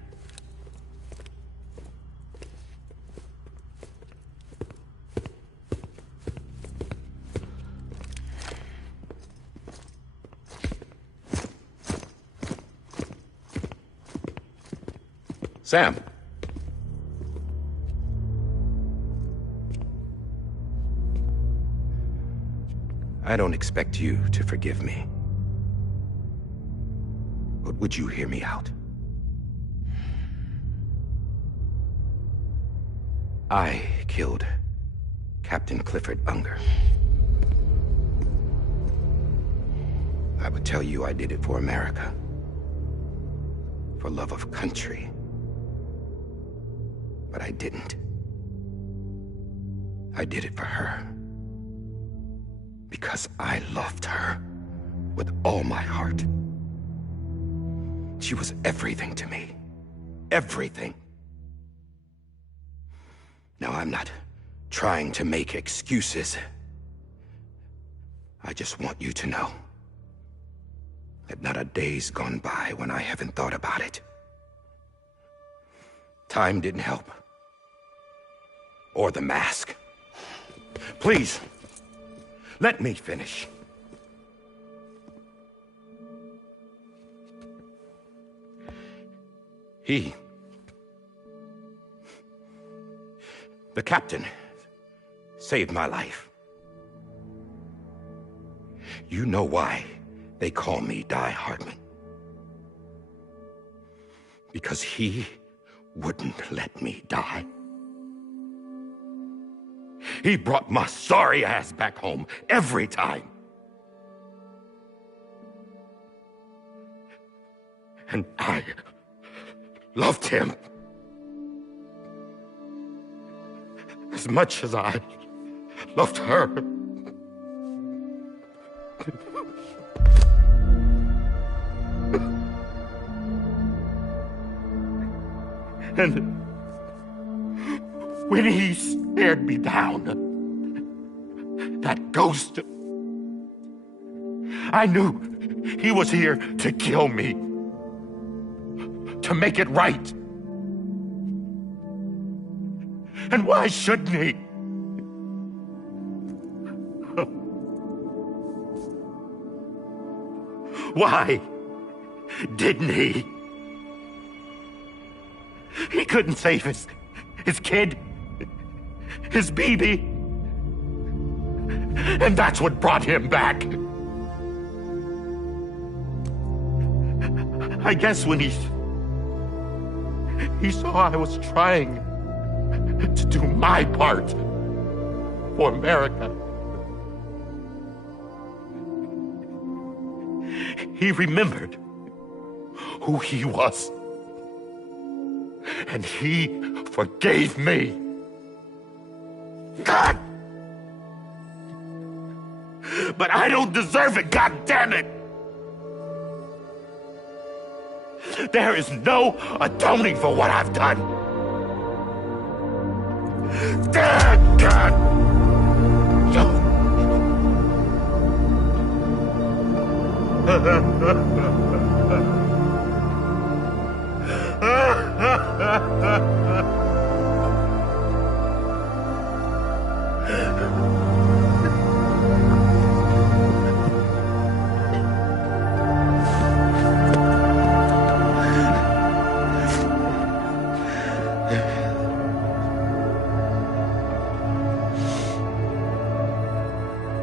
Sam. I don't expect you to forgive me. But would you hear me out? I killed Captain Clifford Unger. I would tell you I did it for America. For love of country. But I didn't. I did it for her. Because I loved her with all my heart. She was everything to me. Everything. Now, I'm not trying to make excuses. I just want you to know that not a day's gone by when I haven't thought about it. Time didn't help. Or the mask. Please, let me finish. The captain saved my life. You know why they call me Die Hardman? Because he wouldn't let me die. He brought my sorry ass back home every time. And I loved him as much as I loved her. And when he stared me down, that ghost, I knew he was here to kill me, to make it right. And why shouldn't he? Why didn't he? He couldn't save his kid, his baby. And that's what brought him back. I guess when he saw I was trying to do my part for America, he remembered who he was. And he forgave me. God! But I don't deserve it, God damn it! There is no atoning for what I've done. God!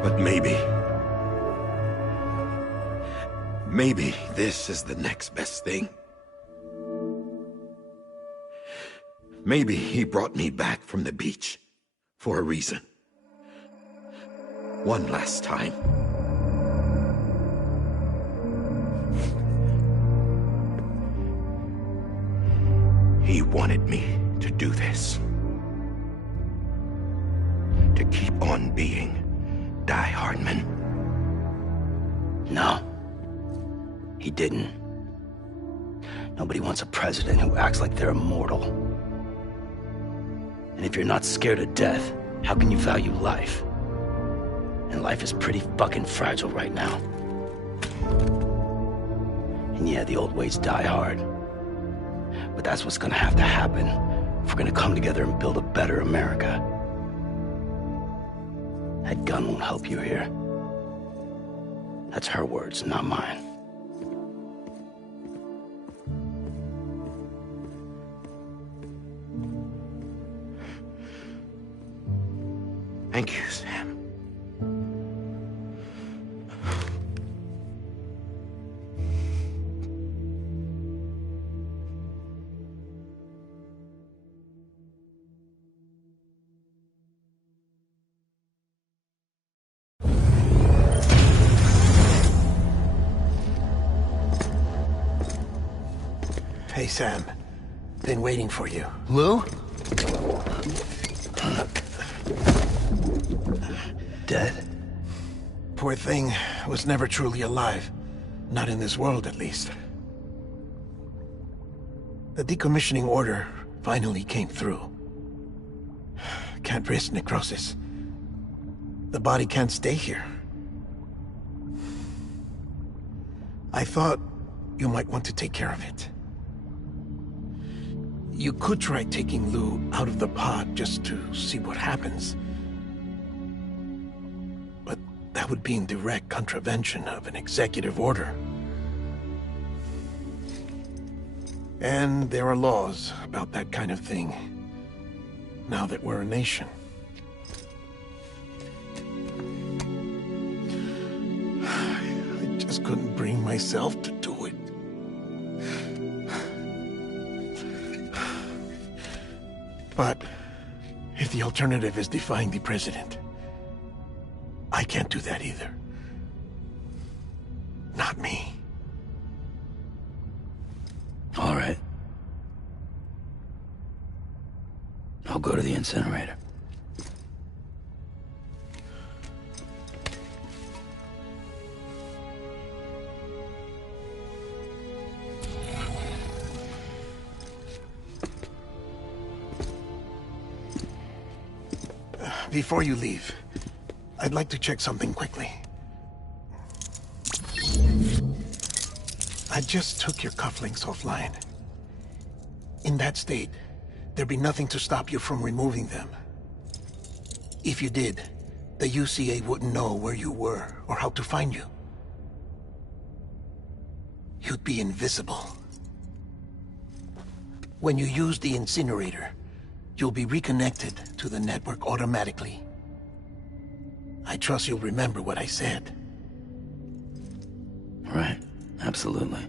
But maybe this is the next best thing. Maybe he brought me back from the beach for a reason. One last time. He wanted me to do this. To keep on being Die Hardman. No. He didn't. Nobody wants a president who acts like they're immortal. And if you're not scared of death, how can you value life? And life is pretty fucking fragile right now. And yeah, the old ways die hard. But that's what's gonna have to happen if we're gonna come together and build a better America. That gun won't help you here. That's her words, not mine. Thank you, Sam. Hey, Sam. Been waiting for you. Lou? Dead? Poor thing was never truly alive. Not in this world, at least. The decommissioning order finally came through. Can't risk necrosis. The body can't stay here. I thought you might want to take care of it. You could try taking Lou out of the pod just to see what happens. But that would be in direct contravention of an executive order. And there are laws about that kind of thing, now that we're a nation. just couldn't bring myself to do it. But if the alternative is defying the president, I can't do that either. Not me. All right. I'll go to the incinerator. Before you leave, I'd like to check something quickly. I just took your cufflinks offline. In that state, there'd be nothing to stop you from removing them. If you did, the UCA wouldn't know where you were or how to find you. You'd be invisible. When you use the incinerator, you'll be reconnected to the network automatically. I trust you'll remember what I said. Right. Absolutely.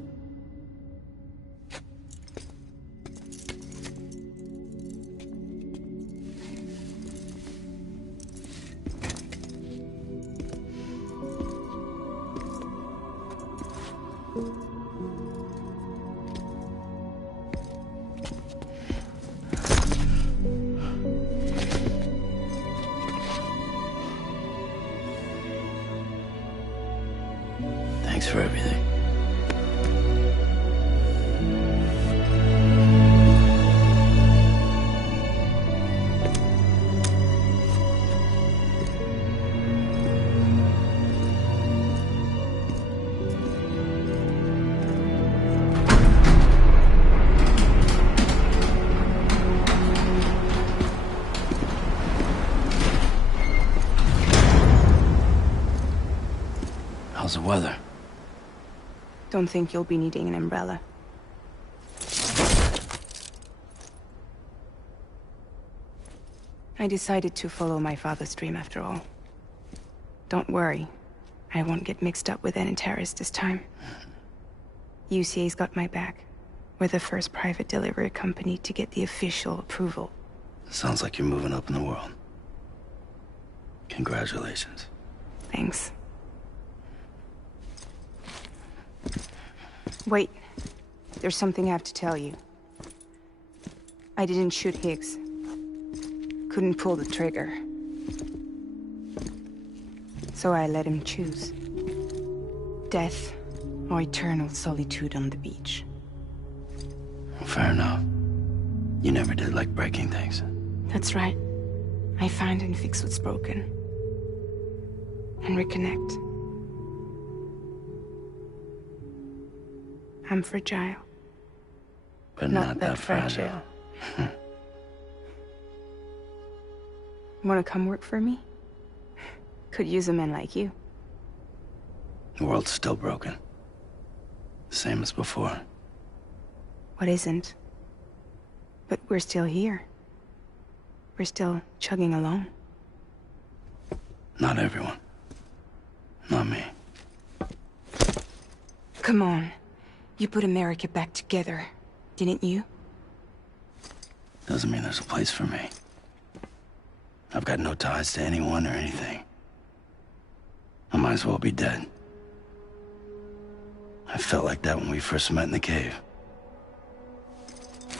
Thanks for everything. How's the weather? Don't think you'll be needing an umbrella. I decided to follow my father's dream after all. Don't worry. I won't get mixed up with any terrorists this time. UCA's got my back. We're the first private delivery company to get the official approval. Sounds like you're moving up in the world. Congratulations. Thanks. Wait. There's something I have to tell you. I didn't shoot Higgs. Couldn't pull the trigger. So I let him choose. Death or eternal solitude on the beach. Fair enough. You never did like breaking things. That's right. I find and fix what's broken. And reconnect. I'm fragile. But not that fragile. Wanna come work for me? Could use a man like you. The world's still broken. Same as before. What isn't? But we're still here. We're still chugging along. Not everyone. Not me. Come on. You put America back together, didn't you? Doesn't mean there's a place for me. I've got no ties to anyone or anything. I might as well be dead. I felt like that when we first met in the cave.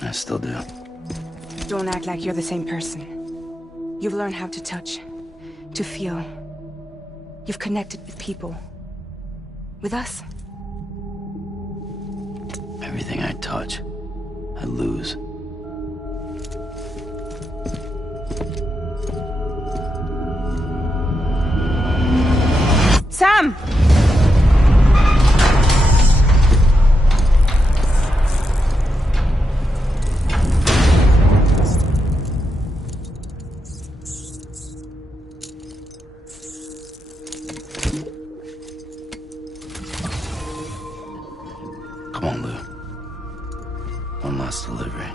I still do. Don't act like you're the same person. You've learned how to touch, to feel. You've connected with people. With us. Everything I touch, I lose. Sam! Come on, Lou. One last delivery.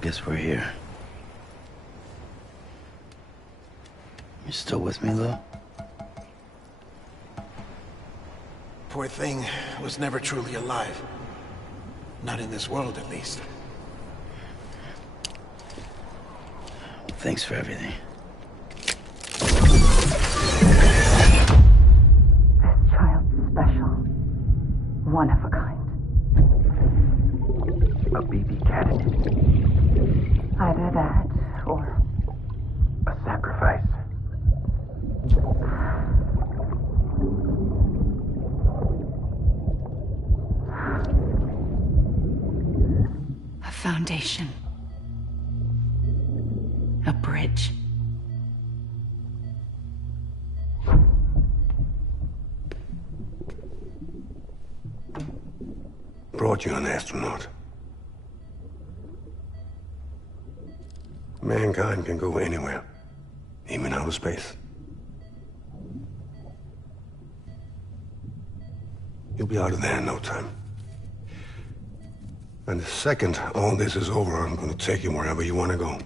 Guess we're here. You still with me, though? Poor thing was never truly alive. Not in this world, at least. Thanks for everything. This child's special. One of a kind. A BB candidate. Either that, or a sacrifice. A foundation. A bridge. brought you an astronaut? Mankind can go anywhere, even outer space. You'll be out of there in no time. And the second all this is over, I'm gonna take you wherever you want to go.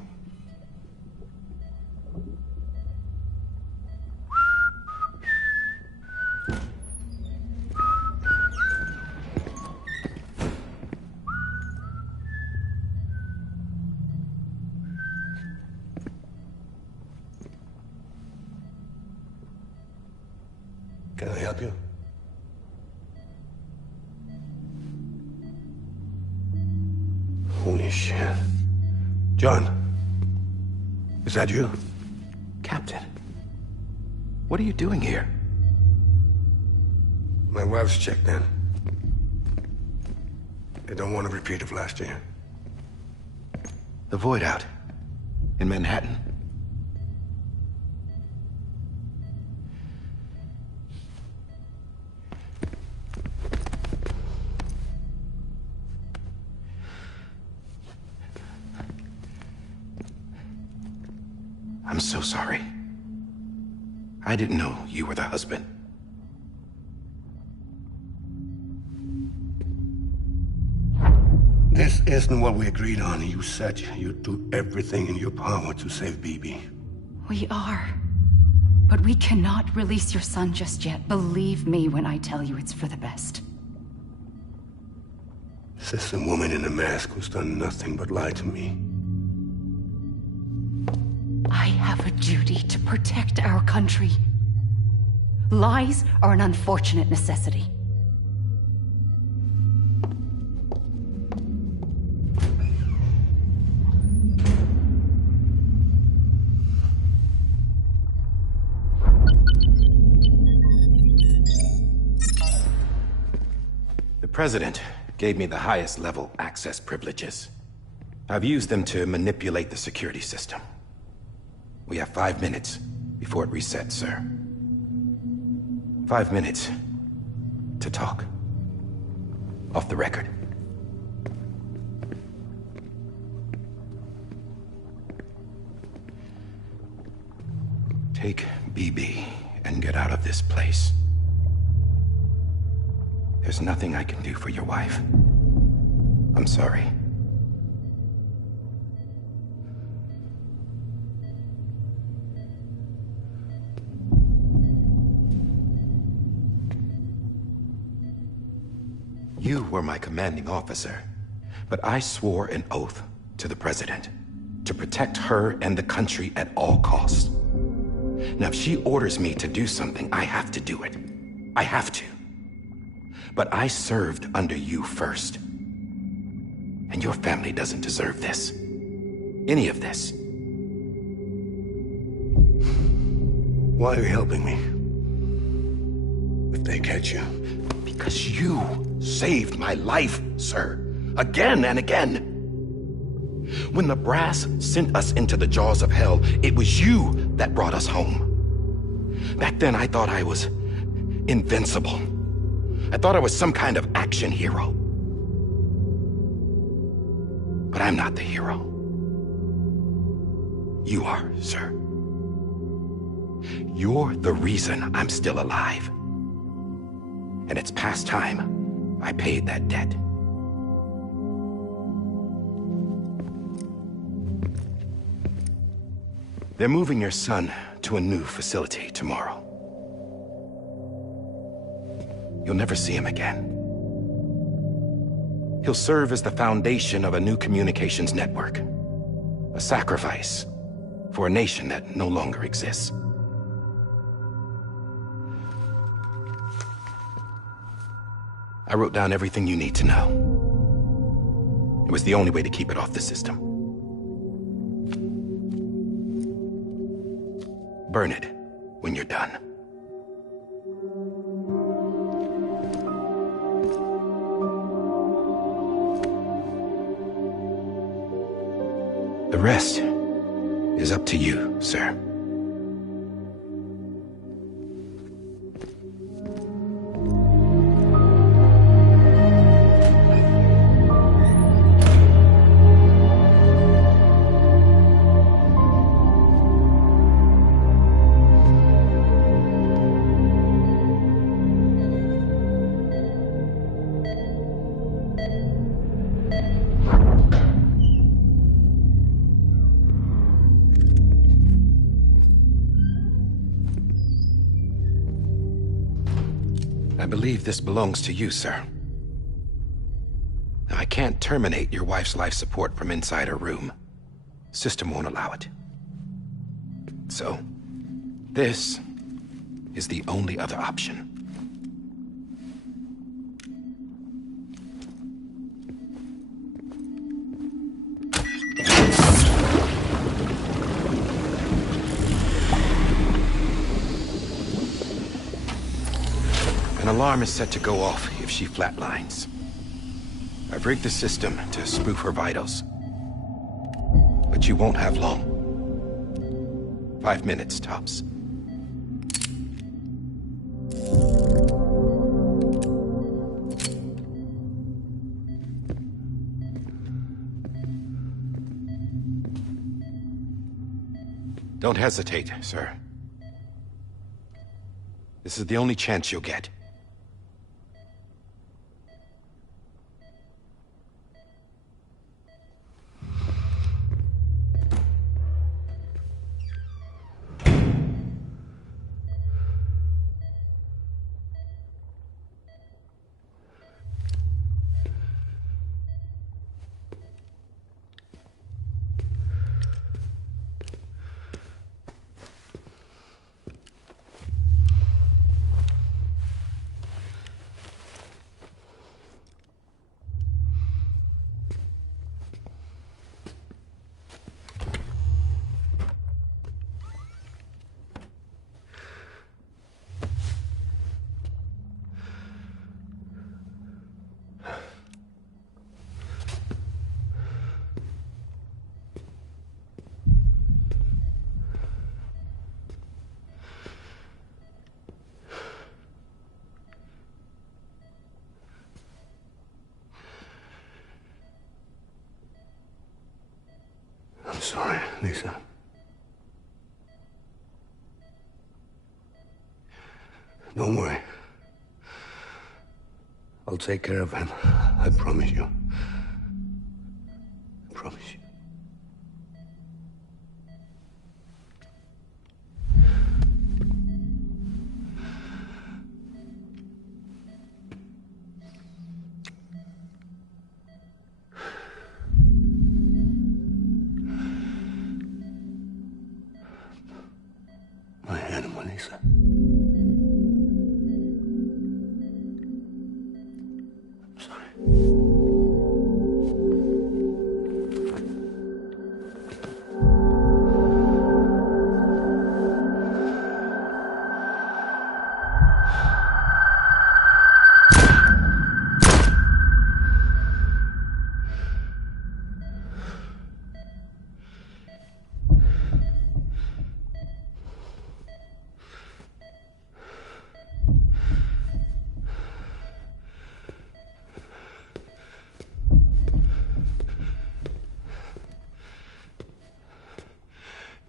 Can I help you? Holy shit. John, is that you? Captain, what are you doing here? My wife's checked in. They don't want a repeat of last year. The Void out in Manhattan. I'm so sorry. I didn't know you were the husband. This isn't what we agreed on. You said you'd do everything in your power to save BB. We are. But we cannot release your son just yet. Believe me when I tell you it's for the best. This is a woman in a mask who's done nothing but lie to me. I have a duty to protect our country. Lies are an unfortunate necessity. The President gave me the highest level access privileges. I've used them to manipulate the security system. We have 5 minutes before it resets, sir. 5 minutes to talk. Off the record. Take BB and get out of this place. There's nothing I can do for your wife. I'm sorry. You were my commanding officer, but I swore an oath to the President to protect her and the country at all costs. Now, if she orders me to do something, I have to do it. I have to. But I served under you first. And your family doesn't deserve this. Any of this. Why are you helping me? If they catch you. Because you saved my life, sir. Again and again. When the brass sent us into the jaws of hell, it was you that brought us home. Back then, I thought I was invincible. I thought I was some kind of action hero. But I'm not the hero. You are, sir. You're the reason I'm still alive. And it's past time I paid that debt. They're moving your son to a new facility tomorrow. You'll never see him again. He'll serve as the foundation of a new communications network. A sacrifice for a nation that no longer exists. I wrote down everything you need to know. It was the only way to keep it off the system. Burn it when you're done. The rest is up to you, sir. I believe this belongs to you, sir. Now, I can't terminate your wife's life support from inside her room. System won't allow it. So, this is the only other option. An alarm is set to go off if she flatlines. I've rigged the system to spoof her vitals. But you won't have long. 5 minutes, tops. Don't hesitate, sir. This is the only chance you'll get. I'm sorry, Lisa. Don't worry. I'll take care of him. I promise you. I promise you. My animal, Lisa. I'm sorry.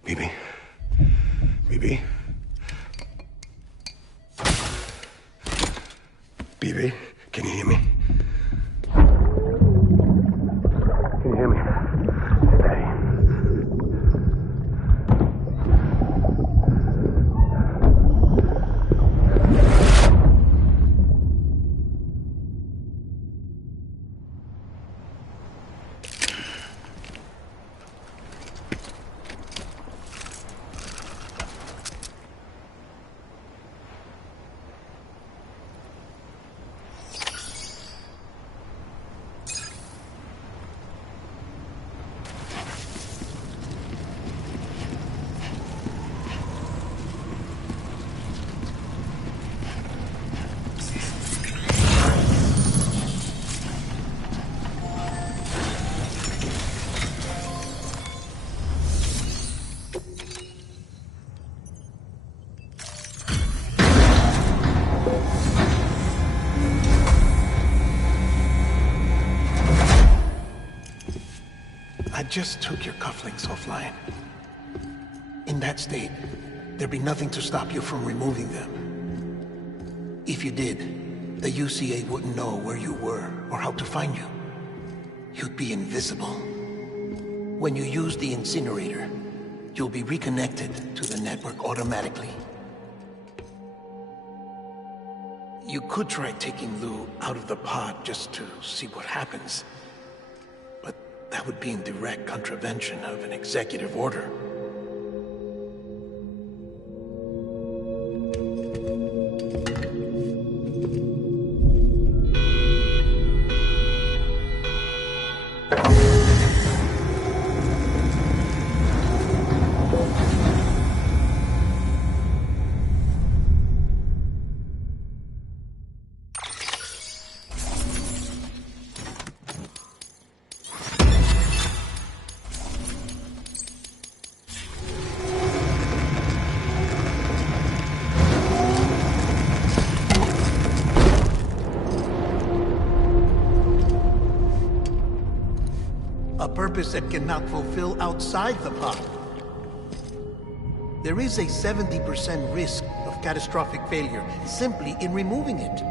Bibi. Bibi. Bibi, can you hear me? Can you hear me? Steady. I just took your cufflinks offline. In that state, there'd be nothing to stop you from removing them. If you did, the UCA wouldn't know where you were or how to find you. You'd be invisible. When you use the incinerator, you'll be reconnected to the network automatically. You could try taking Lou out of the pod just to see what happens. But that would be in direct contravention of an executive order. A purpose that cannot fulfill outside the pod. There is a 70% risk of catastrophic failure simply in removing it.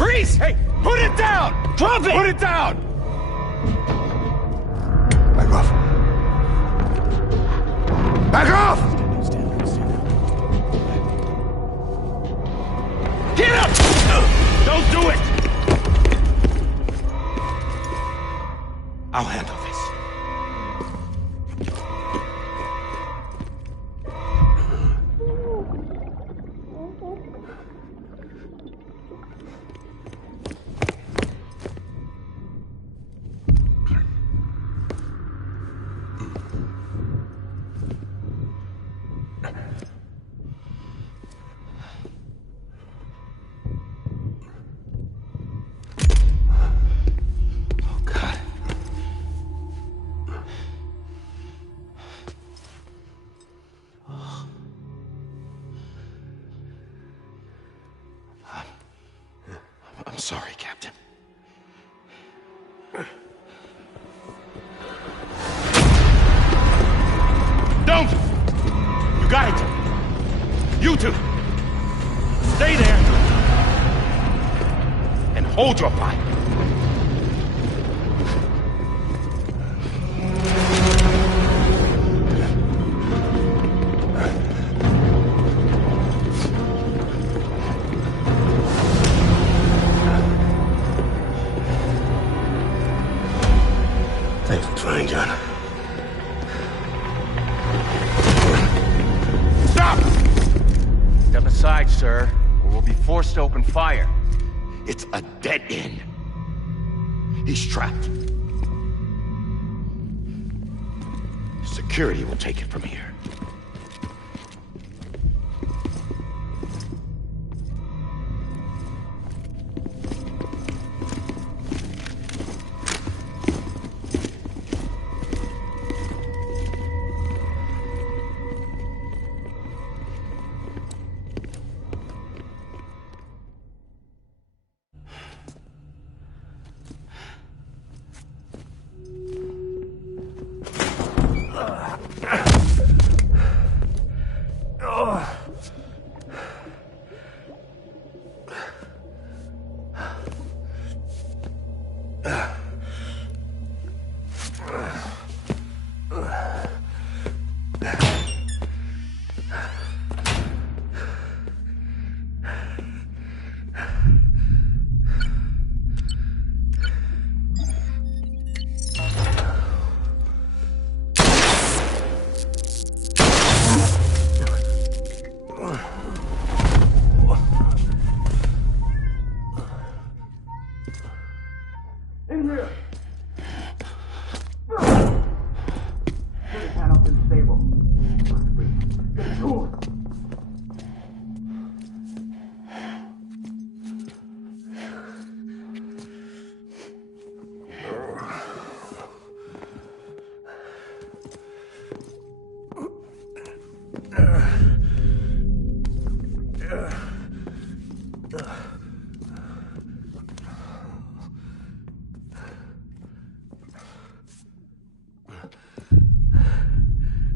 Freeze! Hey, put it down! Drop it! Put it down! Back off. Back off! Get up! Don't do it! I'll handle this. two, stay there and hold your fire. Thanks for trying, John. Stop! Step aside, sir, or we'll be forced to open fire. It's a dead end. He's trapped. Security will take it from here.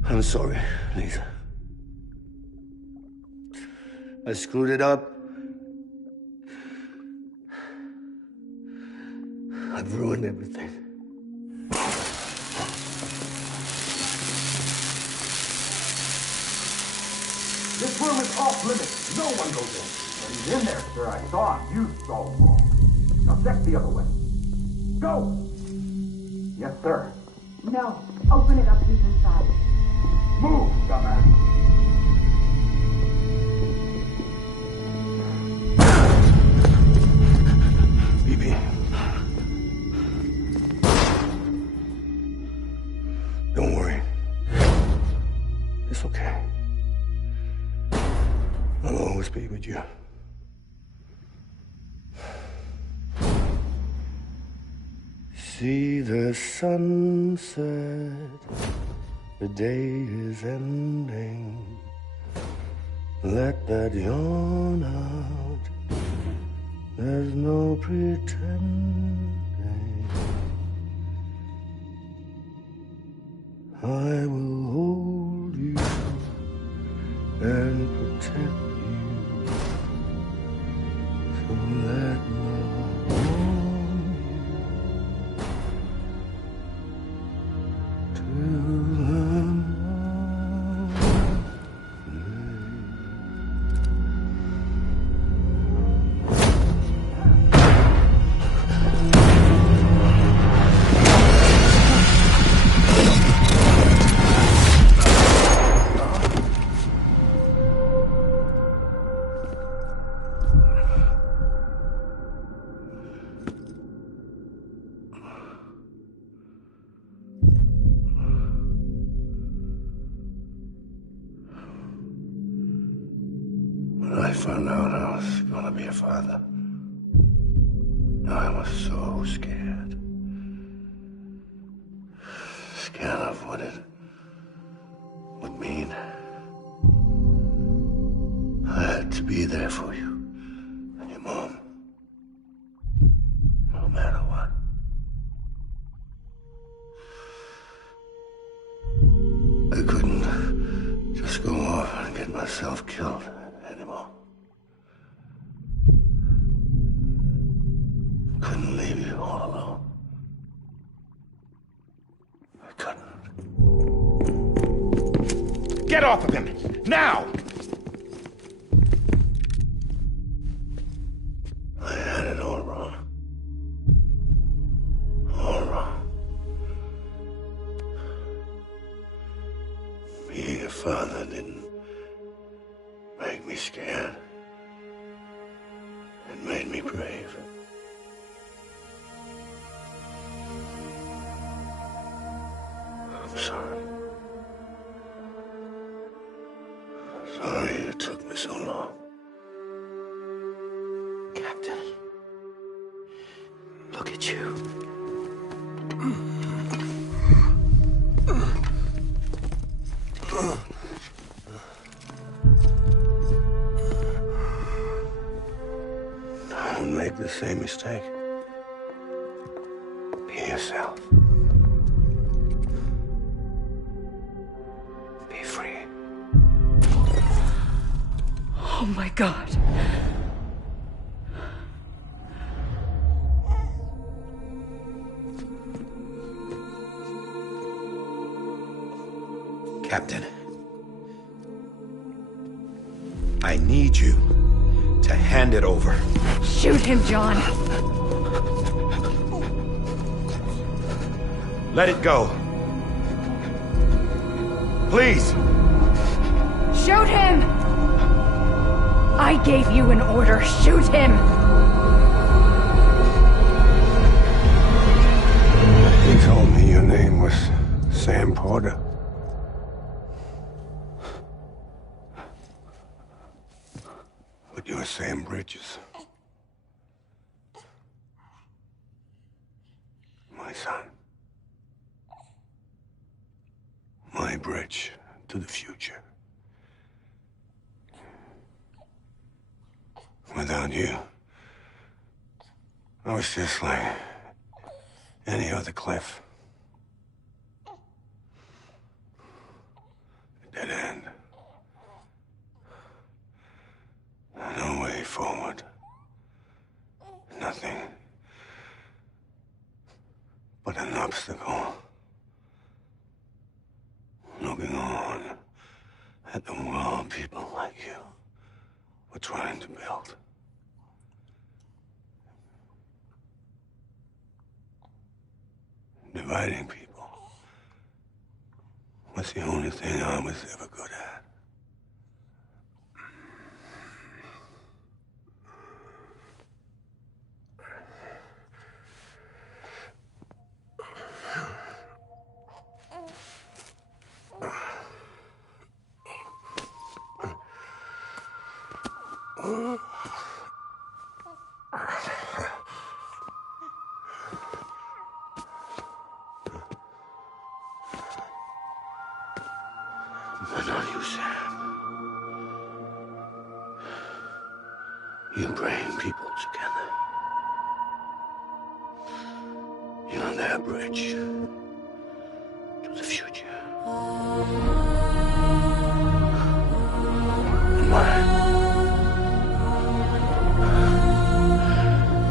I'm sorry, Lisa. I screwed it up. I've ruined everything. This room is off limits. No one goes in. But he's in there, sir. I saw him. You saw him wrong. Now check the other way. Go! Yes, sir. No. Open it up. He's inside. Move, dumbass. BB. Don't worry. It's okay. I'll always be with you. See the sunset. The day is ending. Let that yawn out. There's no pretending. I will hold you and protect you. So let love warm you till When I found out I was gonna be a father, I was so scared. Scared of what it would mean. I had to be there for you and your mom, no matter what. I couldn't just go off and get myself killed Get off of him! Now! I had it all wrong. All wrong. Being a father didn't make me scared. It made me brave. I'm sorry. Sorry it took me so long. Captain, look at you. Don't make the same mistake. Be yourself. Be free. Oh my God. Captain, I need you to hand it over. Shoot him, John. Let it go. Please. Shoot him! I gave you an order. Shoot him! He told me your name was Sam Porter. But you're Sam Bridges. My son. My bridge to the future. Without you, I was just like any other Cliff. A dead end. No way forward. Nothing but an obstacle. Looking on at the world people like you were trying to build. Dividing people was the only thing I was ever good at. But not you, Sam. You bring people together. You're their bridge to the future. And mine.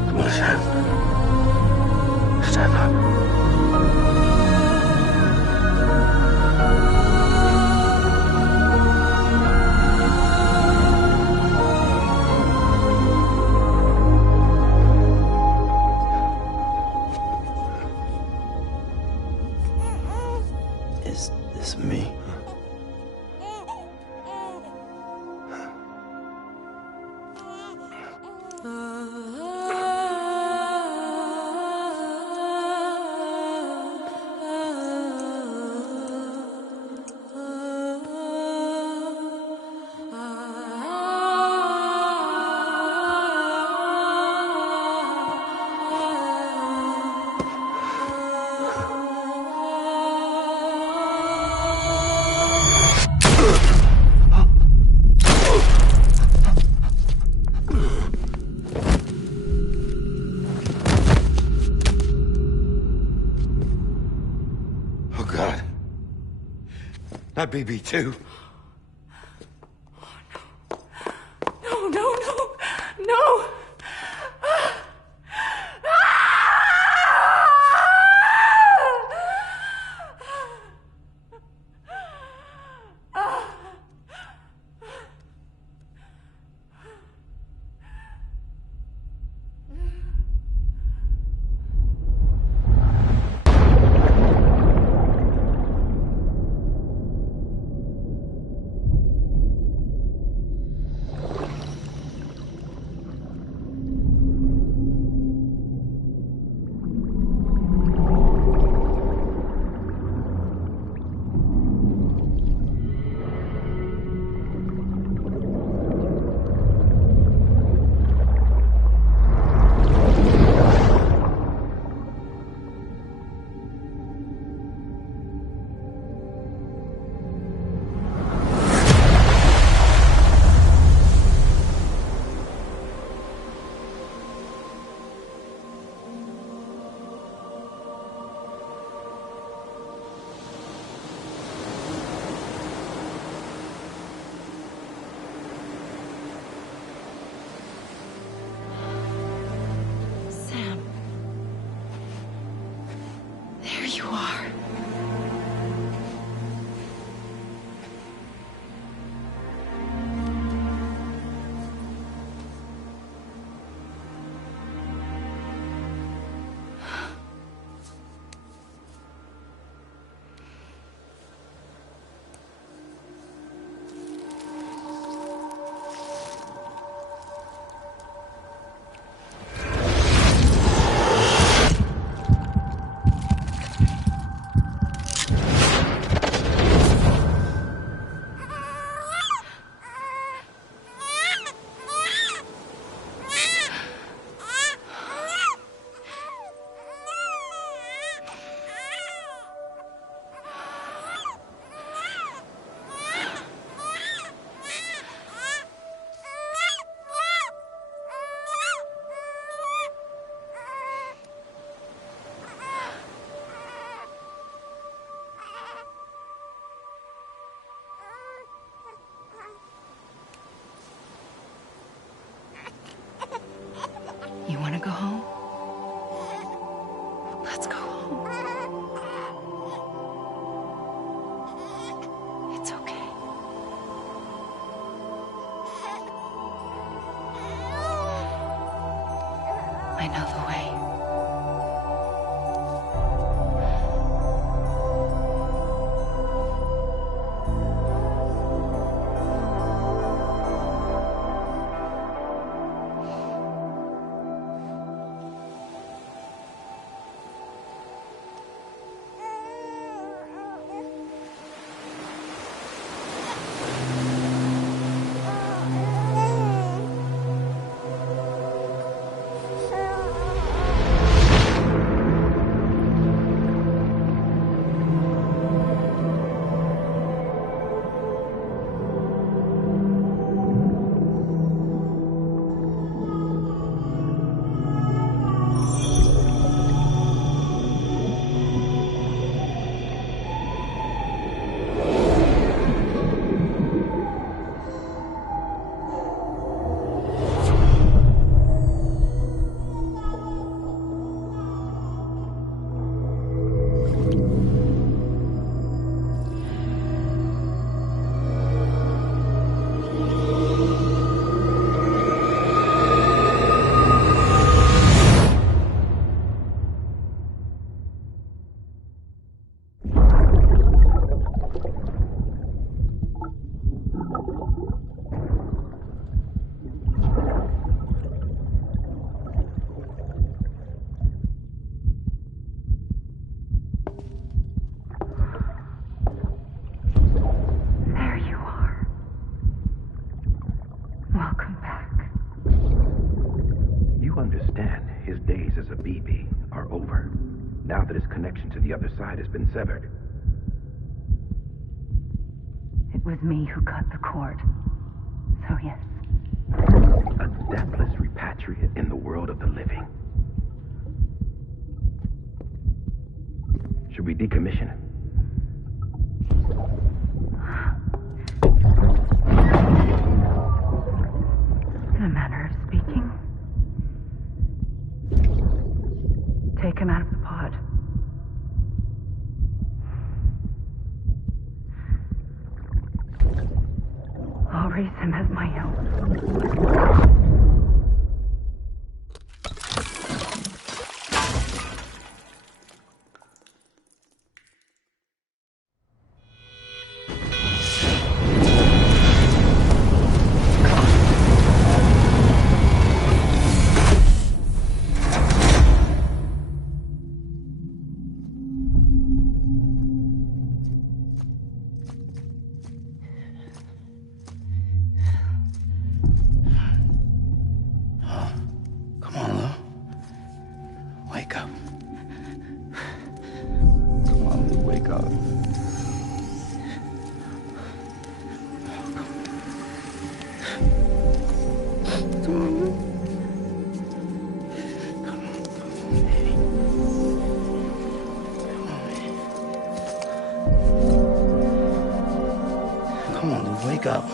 Come on, Sam. Stand up. Is this me? Oh, God. Not BB2. No, no, no, no! you are. You want to go home? Let's go home. It's okay. I know the way. Now that his connection to the other side has been severed. It was me who cut the cord. So yes. A deathless repatriate in the world of the living. Should we decommission him? In a manner of speaking. Take him out of the pod. I'll raise him as my own. Wake up. Wake up. Come on. Wake up!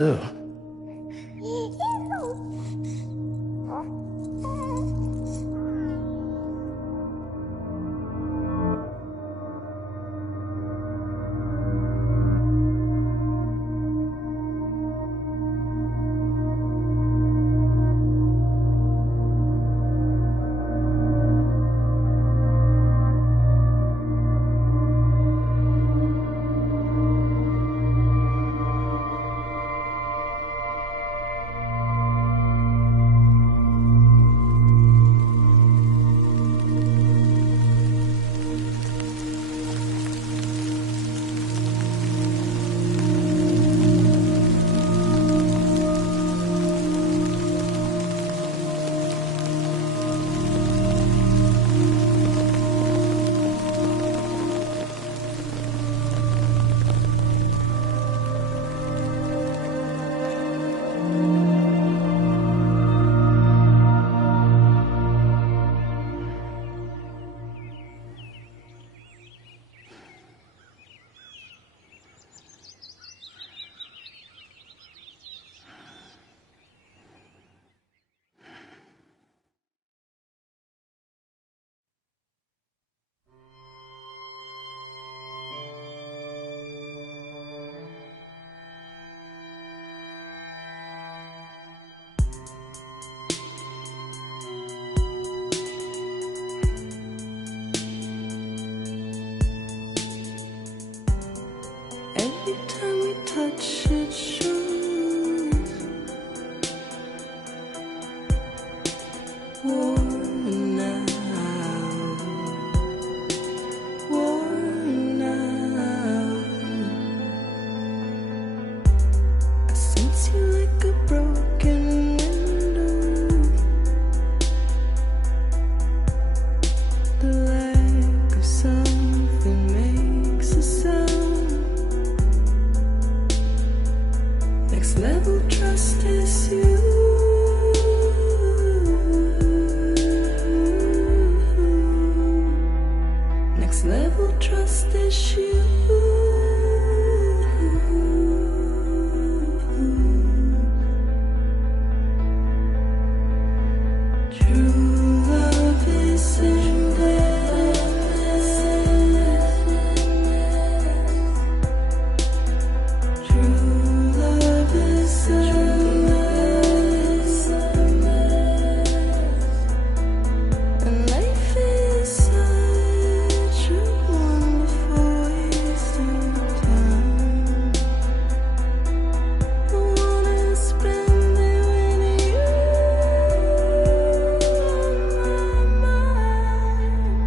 do. Every time we touch it shows worn out, worn out. I sense you like a broken window. The lack of something makes a sound. Next level trust is you. Next level trust is you. True love is endless. True love is endless. And life is such a wonderful waste of time. I wanna spend it with you on my mind.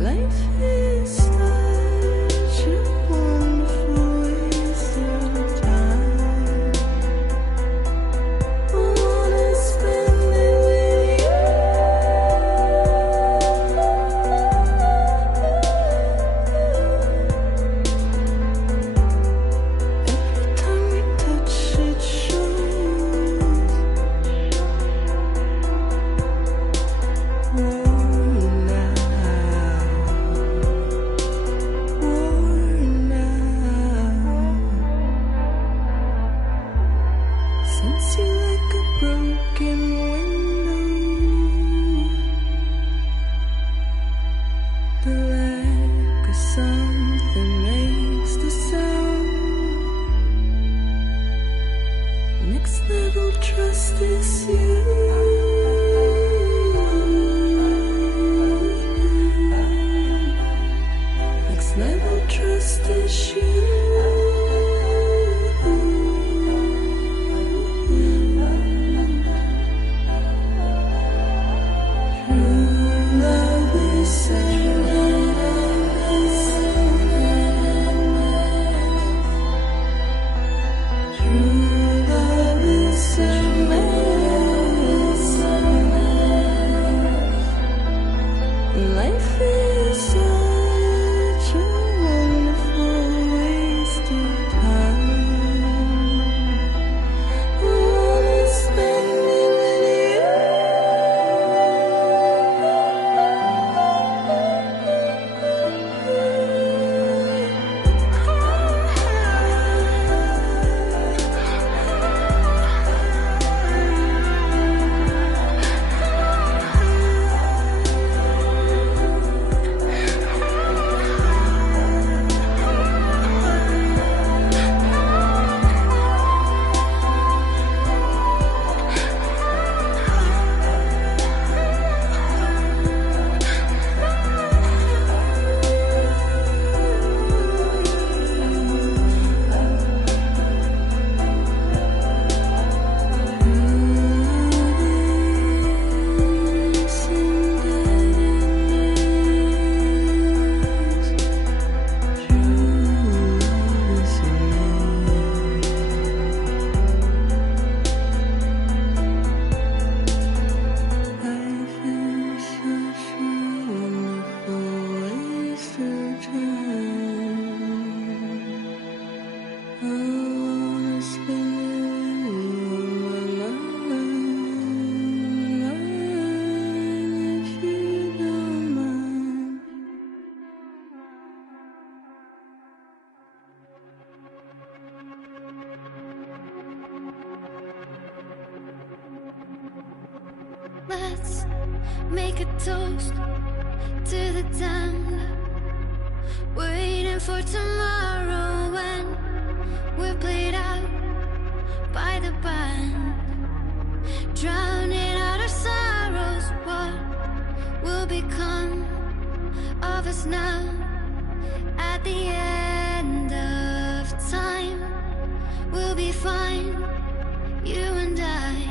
Life is such a wonderful waste of time. I wanna spend it with you. Every time we touch it shows worn out, worn out. Sense you like a broken window. The lack of something makes the sound. Next level trust is you. Next level trust is you. True love is endless. True love is endless. Life is such a wonderful way. let's make a toast to the damned. Waiting for tomorrow when we're played out by the band. Drowning out our sorrows, what will become of us now? At the end of time, we'll be fine, you and I.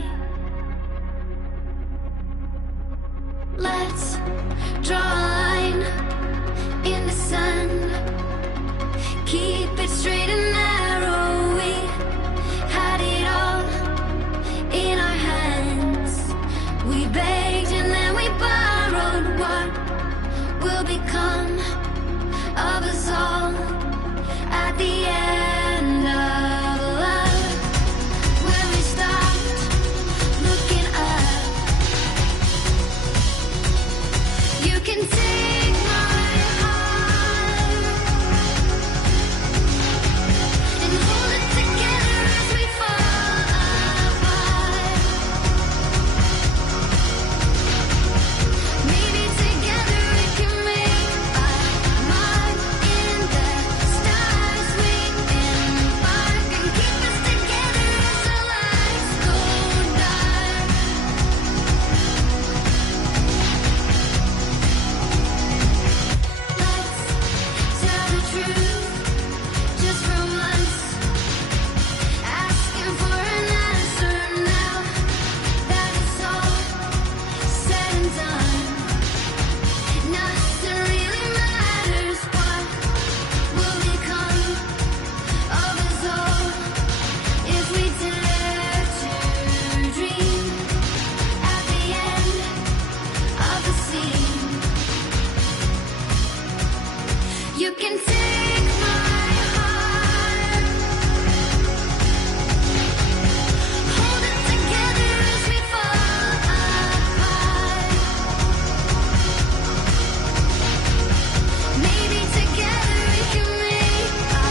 Let's draw a line in the sand. Keep it straight and narrow. We had it all in our hands. We begged and then we borrowed. What will become of us all at the end of love? When we stopped looking up, you can take my heart and hold it together as we fall apart. Maybe together we can make a mark in the stars. We embark and keep us together as the lights go dark. Let's tell the truth just for once. Asking for an answer now that it's all said and done. Nothing really matters. What will become of us all if we dare to dream at the end of the scene? You can take my heart, hold it together as we fall apart. Maybe together we can make a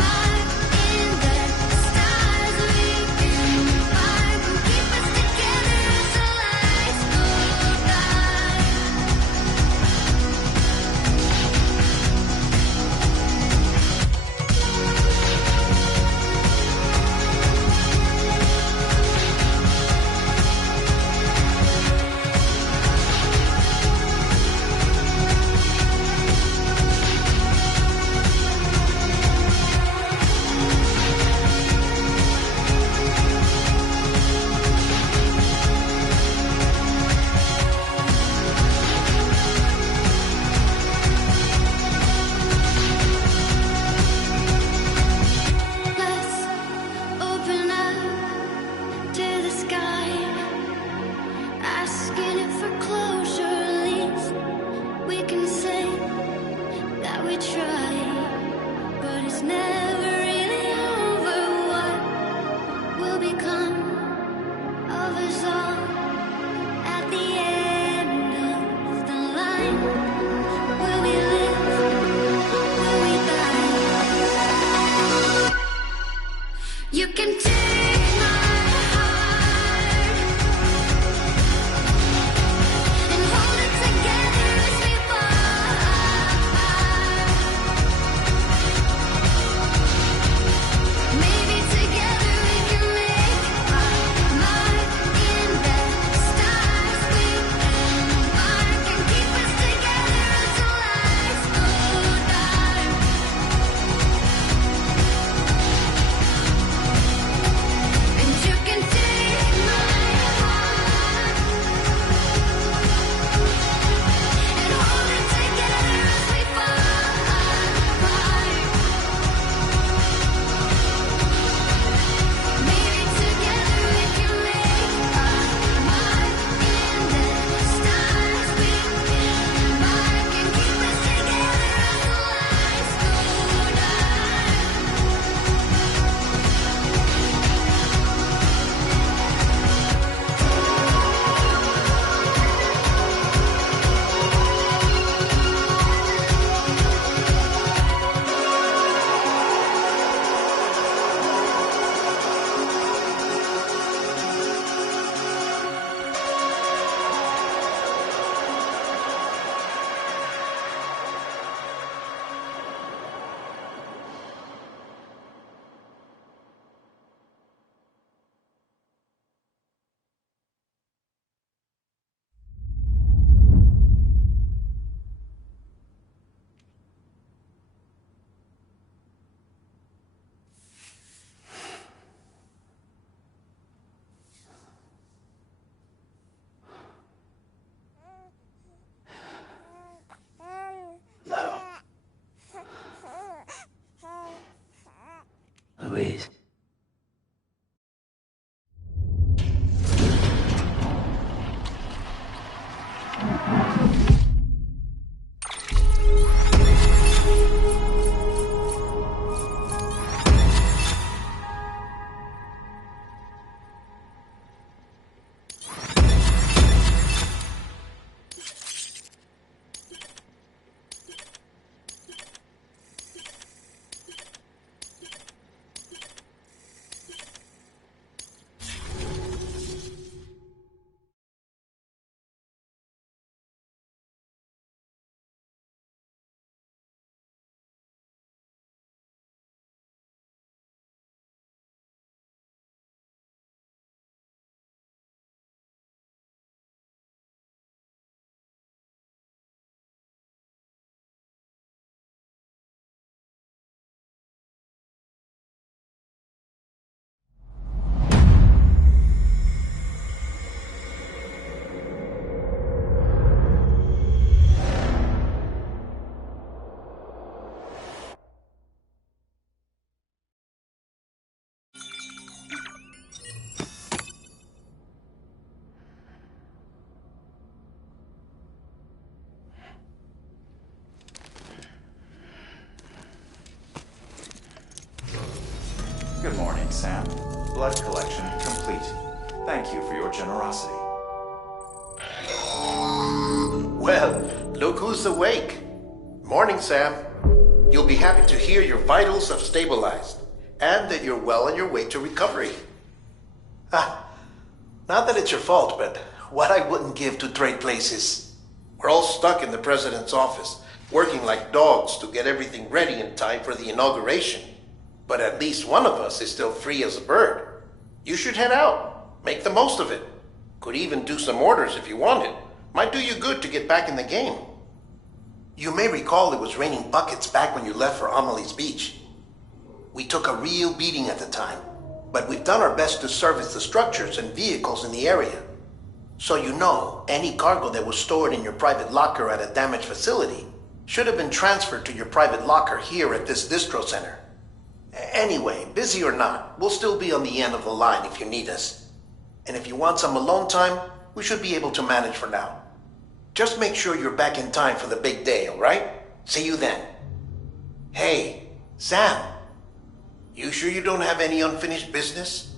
mark in the stars. We embark and keep us together as the lights go dark. Let's open up to the sky, asking it for closure. At least we can say that we tried, but it's never really over. What will become of us all at the end of the line? Will we live? Will we die? You can take my heart and hold it together as we fall apart. please. Good morning, Sam. Blood collection complete. Thank you for your generosity. Well, look who's awake. Morning, Sam. You'll be happy to hear your vitals have stabilized, and that you're well on your way to recovery. Not that it's your fault, but what I wouldn't give to trade places. We're all stuck in the president's office, working like dogs to get everything ready in time for the inauguration. But at least one of us is still free as a bird. You should head out. Make the most of it. Could even do some orders if you wanted. Might do you good to get back in the game. You may recall it was raining buckets back when you left for Amelie's Beach. We took a real beating at the time, but we've done our best to service the structures and vehicles in the area. So you know, any cargo that was stored in your private locker at a damaged facility should have been transferred to your private locker here at this distro center. Anyway, busy or not, we'll still be on the end of the line if you need us. And if you want some alone time, we should be able to manage for now. Just make sure you're back in time for the big day, all right? See you then. Hey, Sam. You sure you don't have any unfinished business?